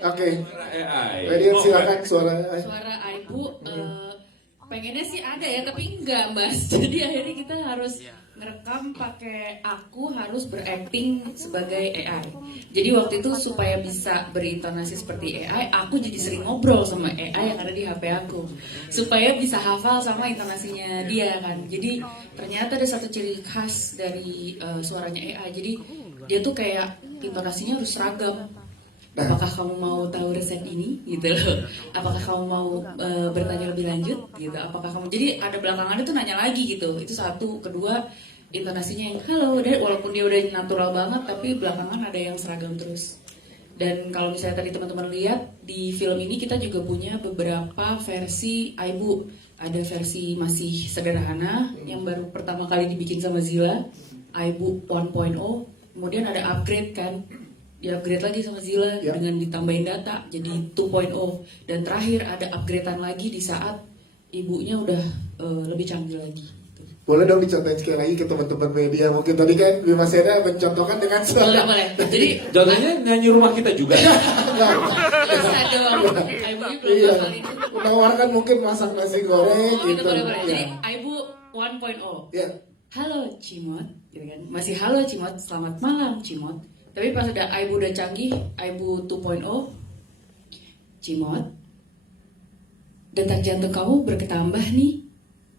Oke. Radian silakan suara AI. Suara ibu pengennya sih ada ya, tapi enggak Mas. Jadi akhirnya kita harus ngerekam pakai aku harus berakting sebagai AI. Jadi waktu itu supaya bisa berintonasi seperti AI, aku jadi sering ngobrol sama AI yang ada di HP aku supaya bisa hafal sama intonasinya dia kan. Jadi ternyata ada satu ciri khas dari suaranya AI. Jadi dia tuh kayak intonasinya harus seragam. Apakah kamu mau tahu resep ini gitu loh? Apakah kamu mau bertanya lebih lanjut gitu? Apakah kamu, jadi ada belakangan itu nanya lagi gitu. Itu satu. Kedua, intonasinya yang halo, dan walaupun dia udah natural banget tapi belakangan ada yang seragam terus. Dan kalau misalnya tadi teman-teman lihat di film ini kita juga punya beberapa versi ibu. Ada versi masih sederhana yang baru pertama kali dibikin sama Zila, ibu 1.0. Kemudian ada upgrade kan, di-upgrade lagi sama Zila dengan ditambahin data jadi 2.0, dan terakhir ada upgradean lagi di saat ibunya udah lebih canggih lagi. Boleh dong dicontohin sekali lagi ke teman-teman media. Mungkin tadi kan Bimasera mencontohkan dengan suara. Boleh. Jadi contohnya nyanyi rumah kita juga. bisa dong. Ibunya belum Iya. hafal itu. Menawarkan mungkin masak nasi goreng gitu. Boleh. Ya. Jadi ibu 1.0. Ya. Halo Cimot, gitu kan. Masih halo Cimot, selamat malam Cimot. Tapi pas udah ibu udah canggih, ibu 2.0, Cimot, detak jantung kamu berketambah nih.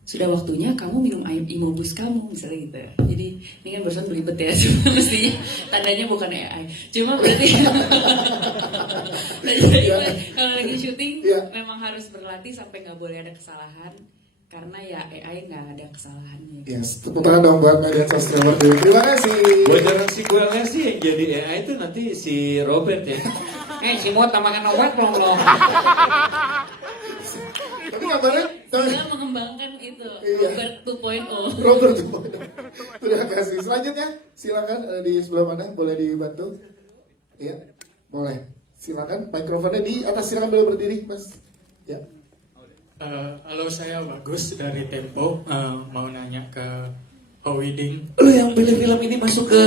Sudah waktunya kamu minum air Imobus kamu, misalnya gitu. Jadi ini kan barusan belibet ya, cuma mestinya tandanya bukan AI. Cuma berarti kalau lagi syuting memang harus berlatih sampai nggak boleh ada kesalahan. Karena ya AI nggak ada kesalahannya. Yes, tepuk tangan dong buat Median Sastra. Terima kasih. Bocoran sequelnya sih yang jadi AI itu nanti si Robert ya. Si Mot tambahkan obat belum. Tapi kabarnya Saya mengembangkan itu Robert 2.0. Robert 2.0. Terima kasih. Selanjutnya silakan di sebelah mana, boleh dibantu? Iya, boleh. Silakan mikrofonnya di atas, silakan boleh berdiri, Mas. Ya. Halo, saya Bagus dari Tempo. Mau nanya ke Howiding. Lu yang pilih film ini masuk ke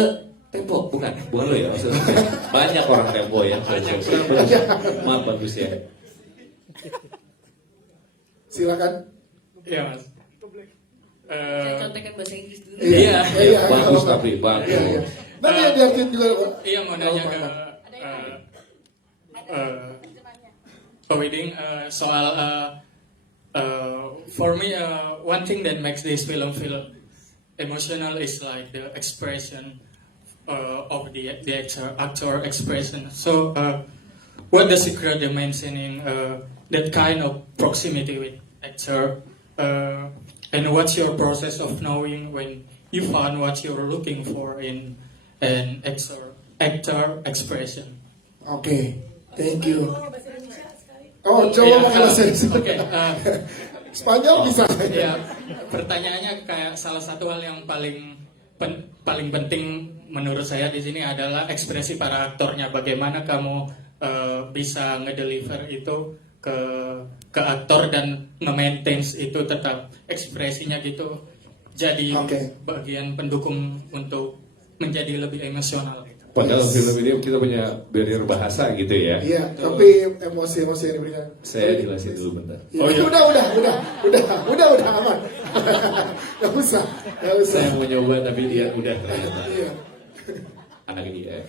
Tempo, bukan lo ya maksudnya. Banyak orang Tempo ya. Maaf Bagus ya. Silakan. Iya Mas. Saya contekan bahasa Inggris dulu. Iya. Bagus tapi bagus. Iya. Nanti yang diartikan juga. Iya, mau nanya ke Howiding soal for me one thing that makes this film feel emotional is like the expression of the actor expression. So, what the secret remains in that kind of proximity with actor, and what's your process of knowing when you found what you're looking for in an actor expression? Oke, thank you. Oh, coba mau ngelasin. Oke, Spanyol bisa. ya, pertanyaannya kayak salah satu hal yang paling penting menurut saya di sini adalah ekspresi para aktornya. Bagaimana kamu bisa ngedeliver itu ke aktor dan nge-maintain itu tetap ekspresinya gitu. Jadi bagian pendukung untuk menjadi lebih emosional. Padahal film ini kita punya barrier bahasa gitu ya. Iya, tapi emosi-emosi yang diberikan. Saya jelasin dulu bentar. Oh, iya. Udah aman. Gak usah. Saya mau nyoba tapi dia udah ternyata. Iya. Anak IF.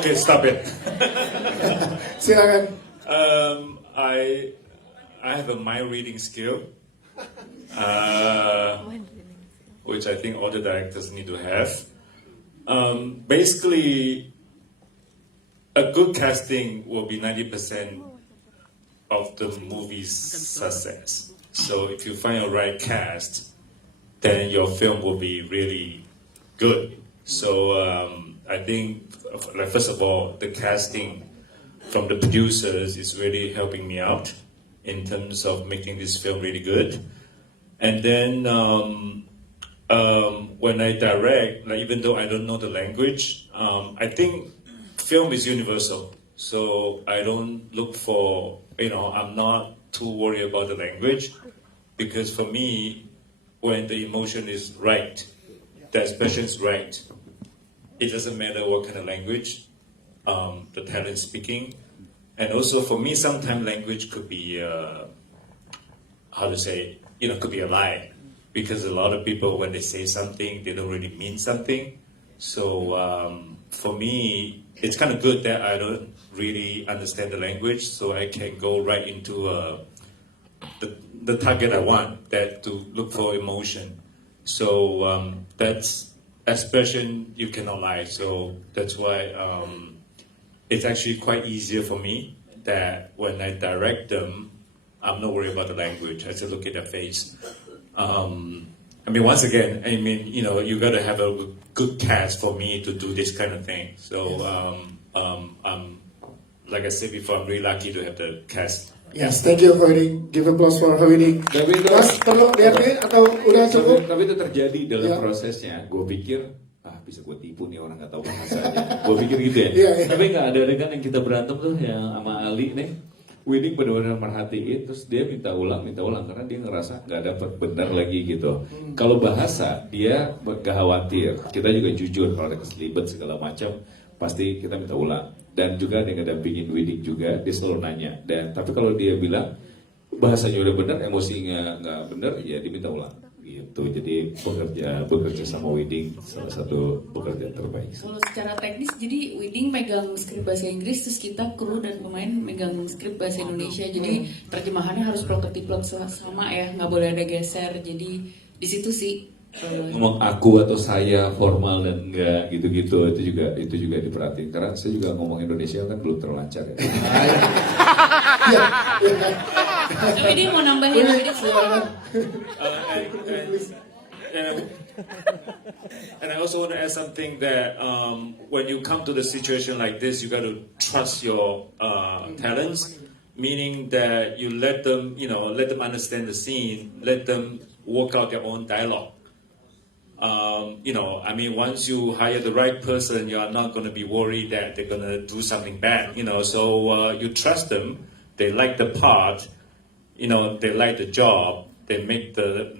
Okay, stop it. Silakan. I have a mind reading skill, which I think all the directors need to have. Basically, a good casting will be 90% of the movie's success. So if you find a right cast, then your film will be really good. So I think, like, first of all, the casting from the producers is really helping me out in terms of making this film really good. And then when I direct, like, even though I don't know the language, I think film is universal. So I don't look for, I'm not too worried about the language, because for me, when the emotion is right, the expression is right, it doesn't matter what kind of language the talent speaking. And also for me, sometimes language could be, could be a lie. Because a lot of people, when they say something, they don't really mean something. So for me, it's kind of good that I don't really understand the language, so I can go right into the target I want, that to look for emotion. So that's expression you cannot lie. So that's why it's actually quite easier for me that when I direct them, I'm not worried about the language. I just look at their face. Once again, you got to have a good cast for me to do this kind of thing. So, I'm, like I said before, I'm really lucky to have the cast. Yes, thank you for winning. Give applause for winning. Mas, perlu lihatin atau udah cukup? Tapi itu terjadi dalam prosesnya. Gue pikir, bisa gue tipu nih orang nggak tahu bahasanya. Gue pikir gitu ya. Tapi nggak ada adegan yang kita berantem tuh yang sama Ali nih. Winning benar-benar merhatiin, terus dia minta ulang karena dia ngerasa nggak dapat benar lagi gitu. Kalau bahasa dia gak khawatir, kita juga jujur kalau ada keselibet segala macam pasti kita minta ulang. Dan juga dia ngedampingin Winning juga, dia selalu nanya. Tapi kalau dia bilang bahasanya udah benar, emosinya nggak benar, ya diminta ulang. Gitu. Jadi bekerja sama Winning salah satu pekerjaan terbaik. Kalau secara teknis, jadi Winning megang skrip bahasa Inggris, terus kita kru dan pemain megang skrip bahasa Indonesia. Jadi terjemahannya harus plek-plek sama ya, nggak boleh ada geser. Jadi di situ sih. Ngomong aku atau saya formal dan enggak gitu-gitu itu juga diperhatiin karena saya juga ngomong Indonesia kan belum terlancar ya. Ini mau nambahin And I also want to add something that when you come to the situation like this, you got to trust your talents, meaning that you let them understand the scene, let them work out their own dialogue. Once you hire the right person, you are not going to be worried that they're going to do something bad. So you trust them. They like the part. They like the job. They make the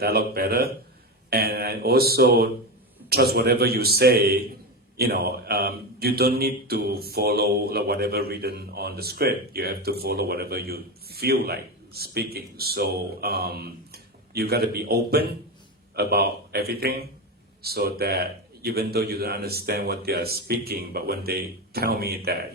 dialogue better, and also trust whatever you say. You don't need to follow whatever written on the script. You have to follow whatever you feel like speaking. So you got to be open about everything, so that even though you don't understand what they are speaking, but when they tell me that,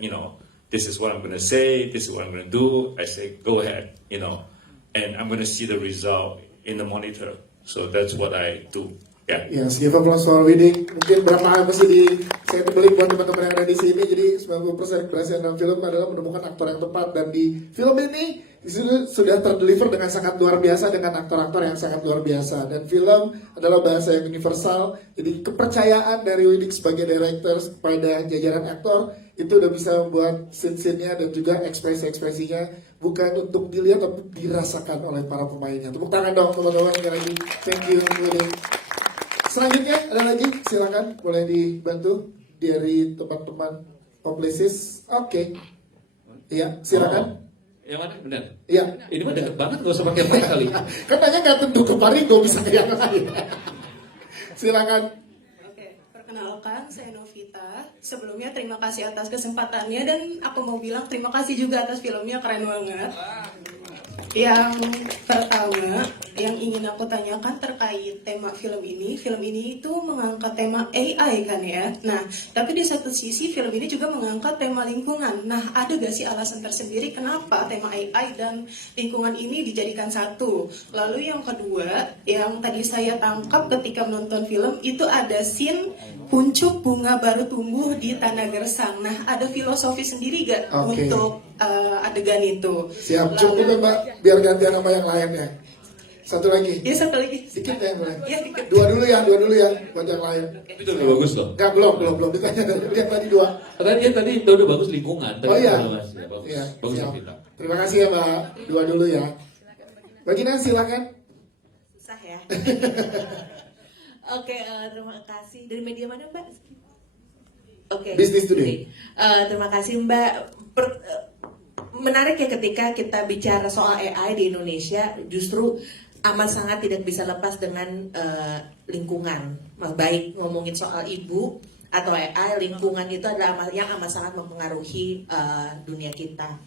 this is what I'm going to say, this is what I'm going to do, I say, go ahead, and I'm going to see the result in the monitor. So that's what I do. Ya, give applause for Widing. Mungkin berapa hal mesti saya beli buat teman-teman yang ada di sini. Jadi 90% keberhasilan dalam film adalah menemukan aktor yang tepat. Dan di film ini sudah terdeliver dengan sangat luar biasa dengan aktor-aktor yang sangat luar biasa. Dan film adalah bahasa yang universal. Jadi kepercayaan dari Widing sebagai director kepada jajaran aktor itu udah bisa membuat scene-scene-nya dan juga ekspresi-ekspresinya bukan untuk dilihat tapi dirasakan oleh para pemainnya. Tepuk tangan dong teman-teman yang lagi. Thank you Widing. Selanjutnya ada lagi, silakan boleh dibantu dari teman-teman Publicis. Oke. Iya, silakan. Yang mana? Benar. Iya. Ini mah deket banget, gak usah pakai mic kali. Katanya nggak tentu ke Parigo bisa ke yang lain. Silakan. Perkenalkan, saya Novita. Sebelumnya terima kasih atas kesempatannya dan aku mau bilang terima kasih juga atas filmnya, keren banget. Yang pertama, yang ingin aku tanyakan terkait tema film ini itu mengangkat tema AI kan ya. Nah, tapi di satu sisi film ini juga mengangkat tema lingkungan. Nah, ada gak sih alasan tersendiri kenapa tema AI dan lingkungan ini dijadikan satu? Lalu yang kedua, yang tadi saya tangkap ketika menonton film itu ada scene kuncup bunga baru tumbuh di tanah gersang. Nah, ada filosofi sendiri gak untuk adegan itu? Siap, cukup Mbak, biar gantian sama yang lainnya. Satu lagi. Iya, satu lagi. Dikit ya, boleh. Iya, dikit. Dua dulu ya, buat yang lain. Itu udah bagus loh. Enggak, belum. Ditanya yang tadi dua. Tadi udah bagus lingkungan. Oh iya. Bagus. Iya, Bagus siap. Novita. Terima kasih ya Mbak. Dua dulu ya. Mbak Gina, silakan. Susah ya. Oke, terima kasih. Dari media mana Mbak? Oke. Business Today. Terima kasih Mbak. Menarik ya ketika kita bicara soal AI di Indonesia, justru amat sangat tidak bisa lepas dengan lingkungan. Baik ngomongin soal ibu atau AI, lingkungan itu adalah yang amat sangat mempengaruhi dunia kita.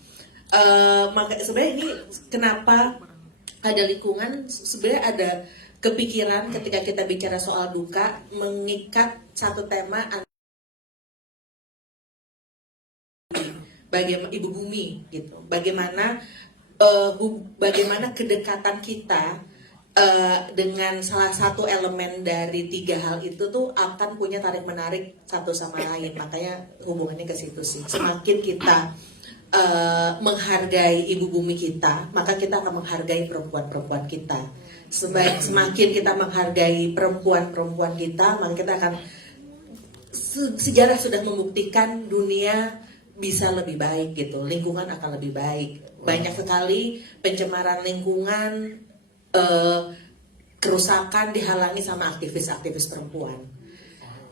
Maka sebenarnya ini kenapa ada lingkungan, sebenarnya ada kepikiran ketika kita bicara soal duka mengikat satu tema bagaimana ibu bumi gitu, bagaimana kedekatan kita dengan salah satu elemen dari tiga hal itu tuh akan punya tarik menarik satu sama lain. Makanya hubungannya ke situ sih. Semakin kita menghargai ibu bumi kita, maka kita akan menghargai perempuan-perempuan kita. Semakin kita menghargai perempuan-perempuan kita, maka kita akan, sejarah sudah membuktikan dunia bisa lebih baik gitu, lingkungan akan lebih baik. Banyak sekali pencemaran lingkungan, kerusakan dihalangi sama aktivis-aktivis perempuan.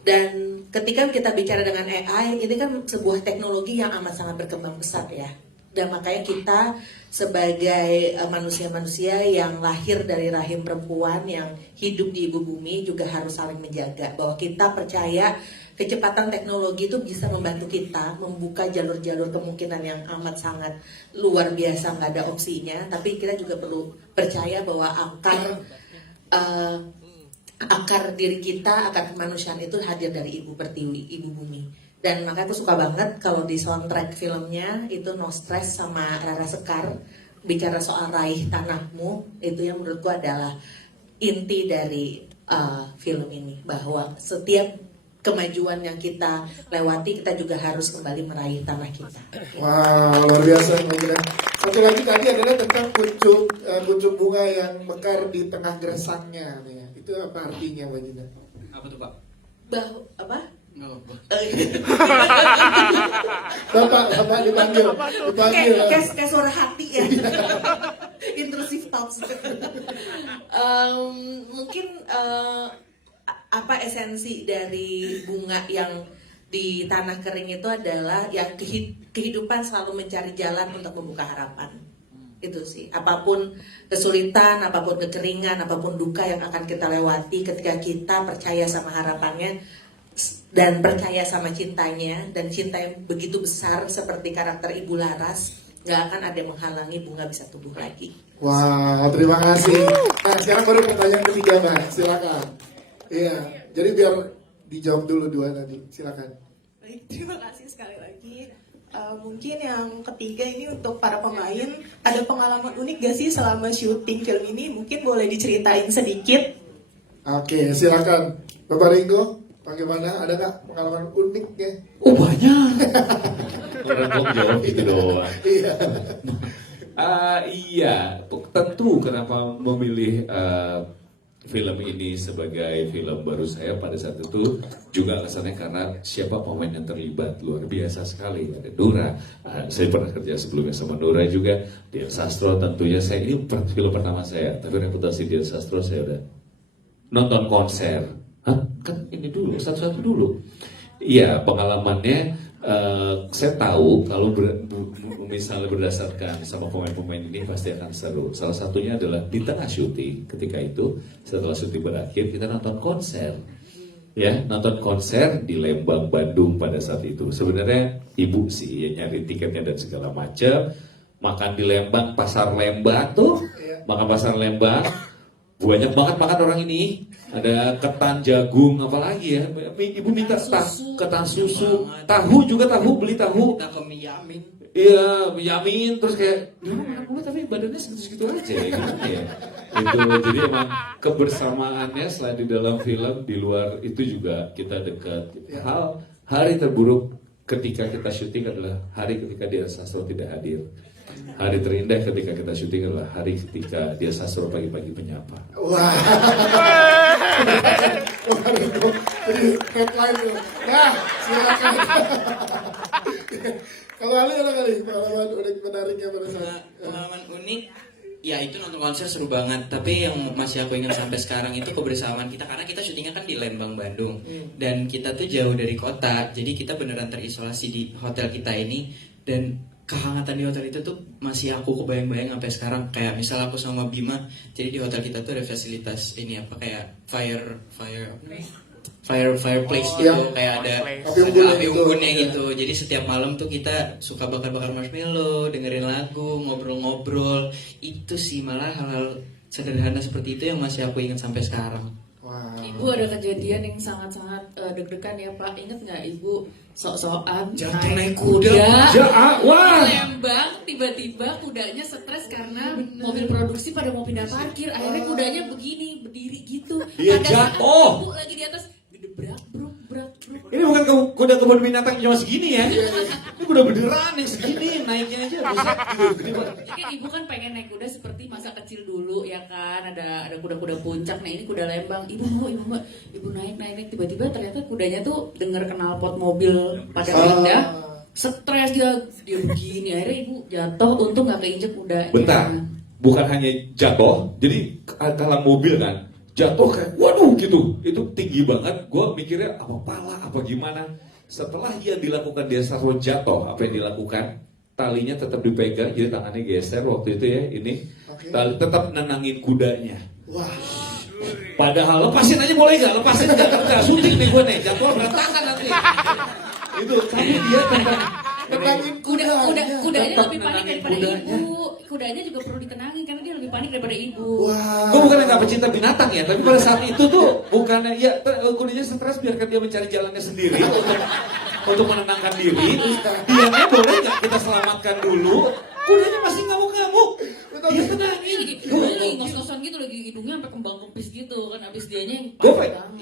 Dan ketika kita bicara dengan AI, ini kan sebuah teknologi yang amat sangat berkembang pesat ya. Dan makanya kita sebagai manusia-manusia yang lahir dari rahim perempuan yang hidup di ibu bumi juga harus saling menjaga. Bahwa kita percaya kecepatan teknologi itu bisa membantu kita membuka jalur-jalur kemungkinan yang amat sangat luar biasa, nggak ada opsinya. Tapi kita juga perlu percaya bahwa akar diri kita, akar kemanusiaan itu hadir dari ibu pertiwi, ibu bumi. Dan makanya aku suka banget kalau di soundtrack filmnya itu No Stress sama Rara Sekar bicara soal raih tanahmu, itu yang menurutku adalah inti dari film ini, bahwa setiap kemajuan yang kita lewati kita juga harus kembali meraih tanah kita. Wah, luar biasa. Satu lagi tadi adalah tentang kuncup bunga yang mekar di tengah gersangnya. Itu apa artinya, Mbak Gina? Apa tuh Pak? Apa? Bapak dipanggil. Kayak suara hati ya. Intrusive thoughts. Mungkin apa esensi dari bunga yang di tanah kering itu adalah yang kehidupan selalu mencari jalan untuk membuka harapan. Itu sih, apapun kesulitan, apapun kekeringan, apapun duka yang akan kita lewati, ketika kita percaya sama harapannya dan percaya sama cintanya, dan cinta yang begitu besar seperti karakter Ibu Laras, nggak akan ada yang menghalangi bunga bisa tumbuh lagi. Wah, terima kasih. Nah, sekarang baru pertanyaan ketiga, Mbak. Silakan. Iya, jadi biar dijawab dulu dua tadi. Silakan. Baik, terima kasih sekali lagi. Mungkin yang ketiga ini untuk para pemain, ada pengalaman unik gak sih selama syuting film ini? Mungkin boleh diceritain sedikit. Oke, silakan Bapak Ringo. Bagaimana? Ada nggak pengalaman unik ya? Oh banyak. Orang kok jawab gitu doang. Iya. Iya, tentu kenapa memilih film ini sebagai film baru saya pada saat itu juga alasannya karena siapa pemain yang terlibat luar biasa sekali. Ada Nura, saya pernah kerja sebelumnya sama Nura juga. Dian Sastro tentunya ini film pertama saya, tapi reputasi Dian Sastro saya udah nonton konser. Hah? Kan ini dulu, satu-satu dulu. Iya, pengalamannya saya tahu kalau misalnya berdasarkan sama pemain-pemain ini pasti akan seru. Salah satunya adalah di tengah syuting ketika itu, setelah syuting berakhir kita nonton konser. Ya, nonton konser di Lembang, Bandung pada saat itu. Sebenarnya ibu sih yang nyari tiketnya dan segala macam. Makan di Lembang, pasar Lembang tuh, makan pasar Lembang. Banyak banget makan orang ini. Ada ketan, jagung, apalagi ya. Ibu minta ketan susu, tahu juga tahu, beli tahu. Kita ke Miyamin. Iya, Yamin terus kayak makan mulu tapi badannya segitu-segitu aja gimana ya. Itu jadi emang kebersamaannya selain di dalam film, di luar itu juga kita dekat. Hari terburuk ketika kita syuting adalah hari ketika Dian Sastro tidak hadir. Hari terindah ketika kita syuting adalah hari ketika Dian Sastro pagi-pagi menyapa. Wah. Jadi headline tuh. Nah, silakan. Kalau Ali ada kali pengalaman unik menariknya pada saat pengalaman unik. Ya itu nonton konser seru banget. Tapi yang masih aku ingat sampai sekarang itu kebersamaan kita karena kita syutingnya kan di Lembang, Bandung. Dan kita tuh jauh dari kota. Jadi kita beneran terisolasi di hotel kita ini dan kehangatan di hotel itu tuh masih aku kebayang-bayang sampai sekarang. Kayak misal aku sama Bima, jadi di hotel kita tuh ada fasilitas ini apa kayak fireplace gitu, kayak ada api unggunnya gitu. Jadi setiap malam tuh kita suka bakar-bakar marshmallow, dengerin lagu, ngobrol-ngobrol. Itu sih malah hal-hal sederhana seperti itu yang masih aku ingat sampai sekarang. Ibu ada kejadian yang sangat-sangat deg-degan ya Pak. Ingat nggak Ibu sok-sokan jatuh naik kuda? Wah. Lembang tiba-tiba kudanya stres karena mobil produksi pada mau pindah parkir. Akhirnya kudanya begini berdiri gitu. Dia jatuh. Ibu lagi di atas gedebrak bruk. Ini bukan kuda kebun binatang cuma segini ya. Ini kuda beneran yang segini naiknya aja bisa gede banget. Jadi ibu kan pengen naik kuda seperti masa kecil dulu ya kan, ada kuda-kuda puncak. Nah ini kuda Lembang. Ibu naik tiba-tiba ternyata kudanya tuh denger knalpot mobil pada pindah. Stres dia begini, akhirnya ibu jatuh, untung nggak keinjek kuda. Bentar, bukan hanya jatuh, jadi kalau mobil kan jatuh kayak waduh gitu, itu tinggi banget. Gue mikirnya apa pala apa gimana. Setelah dia dilakukan Dian Sastro jatuh, apa yang dilakukan? Talinya tetap dipegang, jadi tangannya geser waktu itu ya ini. Tali tetap nenangin kudanya. Wah. Padahal lepasin aja boleh nggak? Lepasin nggak? Syuting nih gue nih, jatuh berantakan nanti. Itu tapi dia tenangin kudanya lebih panik daripada ibu. Kudanya juga perlu ditenangin karena dia lebih panik daripada ibu. Gue bukan nggak pecinta binatang ya, tapi pada saat itu tuh bukannya ya kudanya stres biarkan dia mencari jalannya sendiri untuk menenangkan diri. Dianya boleh nggak kita selamatkan dulu? Kudanya masih ngamuk-ngamuk. Dia tenangin. Kudanya lagi ngos-ngosan gitu, lagi hidungnya sampai kembang kempis gitu kan, abis dianya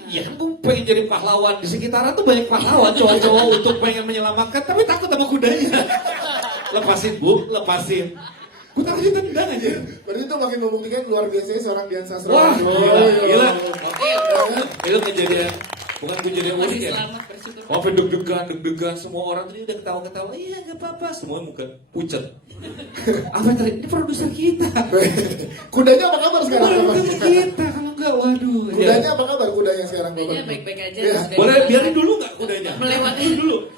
yang gue pengen jadi pahlawan di sekitaran tuh banyak pahlawan cowok-cowok untuk pengen menyelamatkan tapi takut sama kudanya. Lepasin bu, lepasin. Gue takutnya tendang aja. Berarti itu makin membuktikan luar biasanya seorang Dian Sastro. Wah, gila. Itu kejadian, bukan kejadian unik ya. Oh, deg-degan, semua orang tadi udah ketawa-ketawa. Iya, nggak apa-apa. Semua muka pucat. Apa tadi? Ini produser kita. Kudanya apa kabar sekarang? Kita, kalau nggak, waduh. Kudanya apa kabar kudanya sekarang? Kudanya baik-baik aja. Boleh biarin dulu nggak kudanya?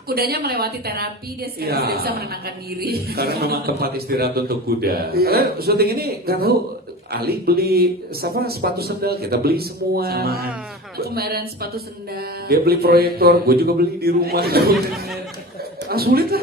Kudanya melewati terapi, dia sekarang sudah bisa menenangkan diri. Karena memang tempat istirahat untuk kuda. Syuting ini nggak tahu. Ali beli sepatu sendal, kita beli semua. Kemarin sepatu sendal. Dia beli proyektor, gue juga beli di rumah. Sulit lah.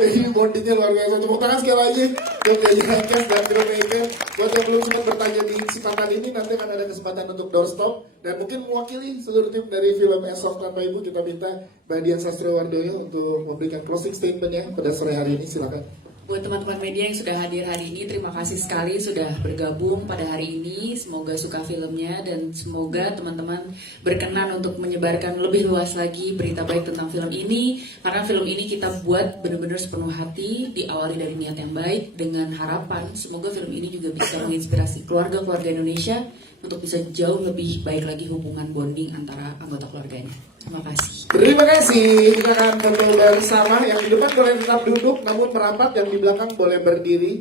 Ini bondingnya luar biasa. Tepuk tangan sekali lagi buat Yayasan dan Filmmaker. Buat yang belum sempat bertanya di kesempatan ini, nanti akan ada kesempatan untuk doorstop dan mungkin mewakili seluruh tim dari film Esok Tanpa Ibu. Kita minta Mbak Dian Sastro Wardoyo untuk memberikan closing statementnya pada sore hari ini. Silakan. Buat teman-teman media yang sudah hadir hari ini, terima kasih sekali sudah bergabung pada hari ini. Semoga suka filmnya dan semoga teman-teman berkenan untuk menyebarkan lebih luas lagi berita baik tentang film ini. Karena film ini kita buat benar-benar sepenuh hati, diawali dari niat yang baik dengan harapan semoga film ini juga bisa menginspirasi keluarga-keluarga Indonesia untuk bisa jauh lebih baik lagi hubungan bonding antara anggota keluarganya. Terima kasih. Terima kasih. Kita akan foto bersama. Yang di depan boleh tetap duduk, namun merapat. Yang di belakang boleh berdiri.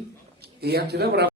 Iya, kita merapat.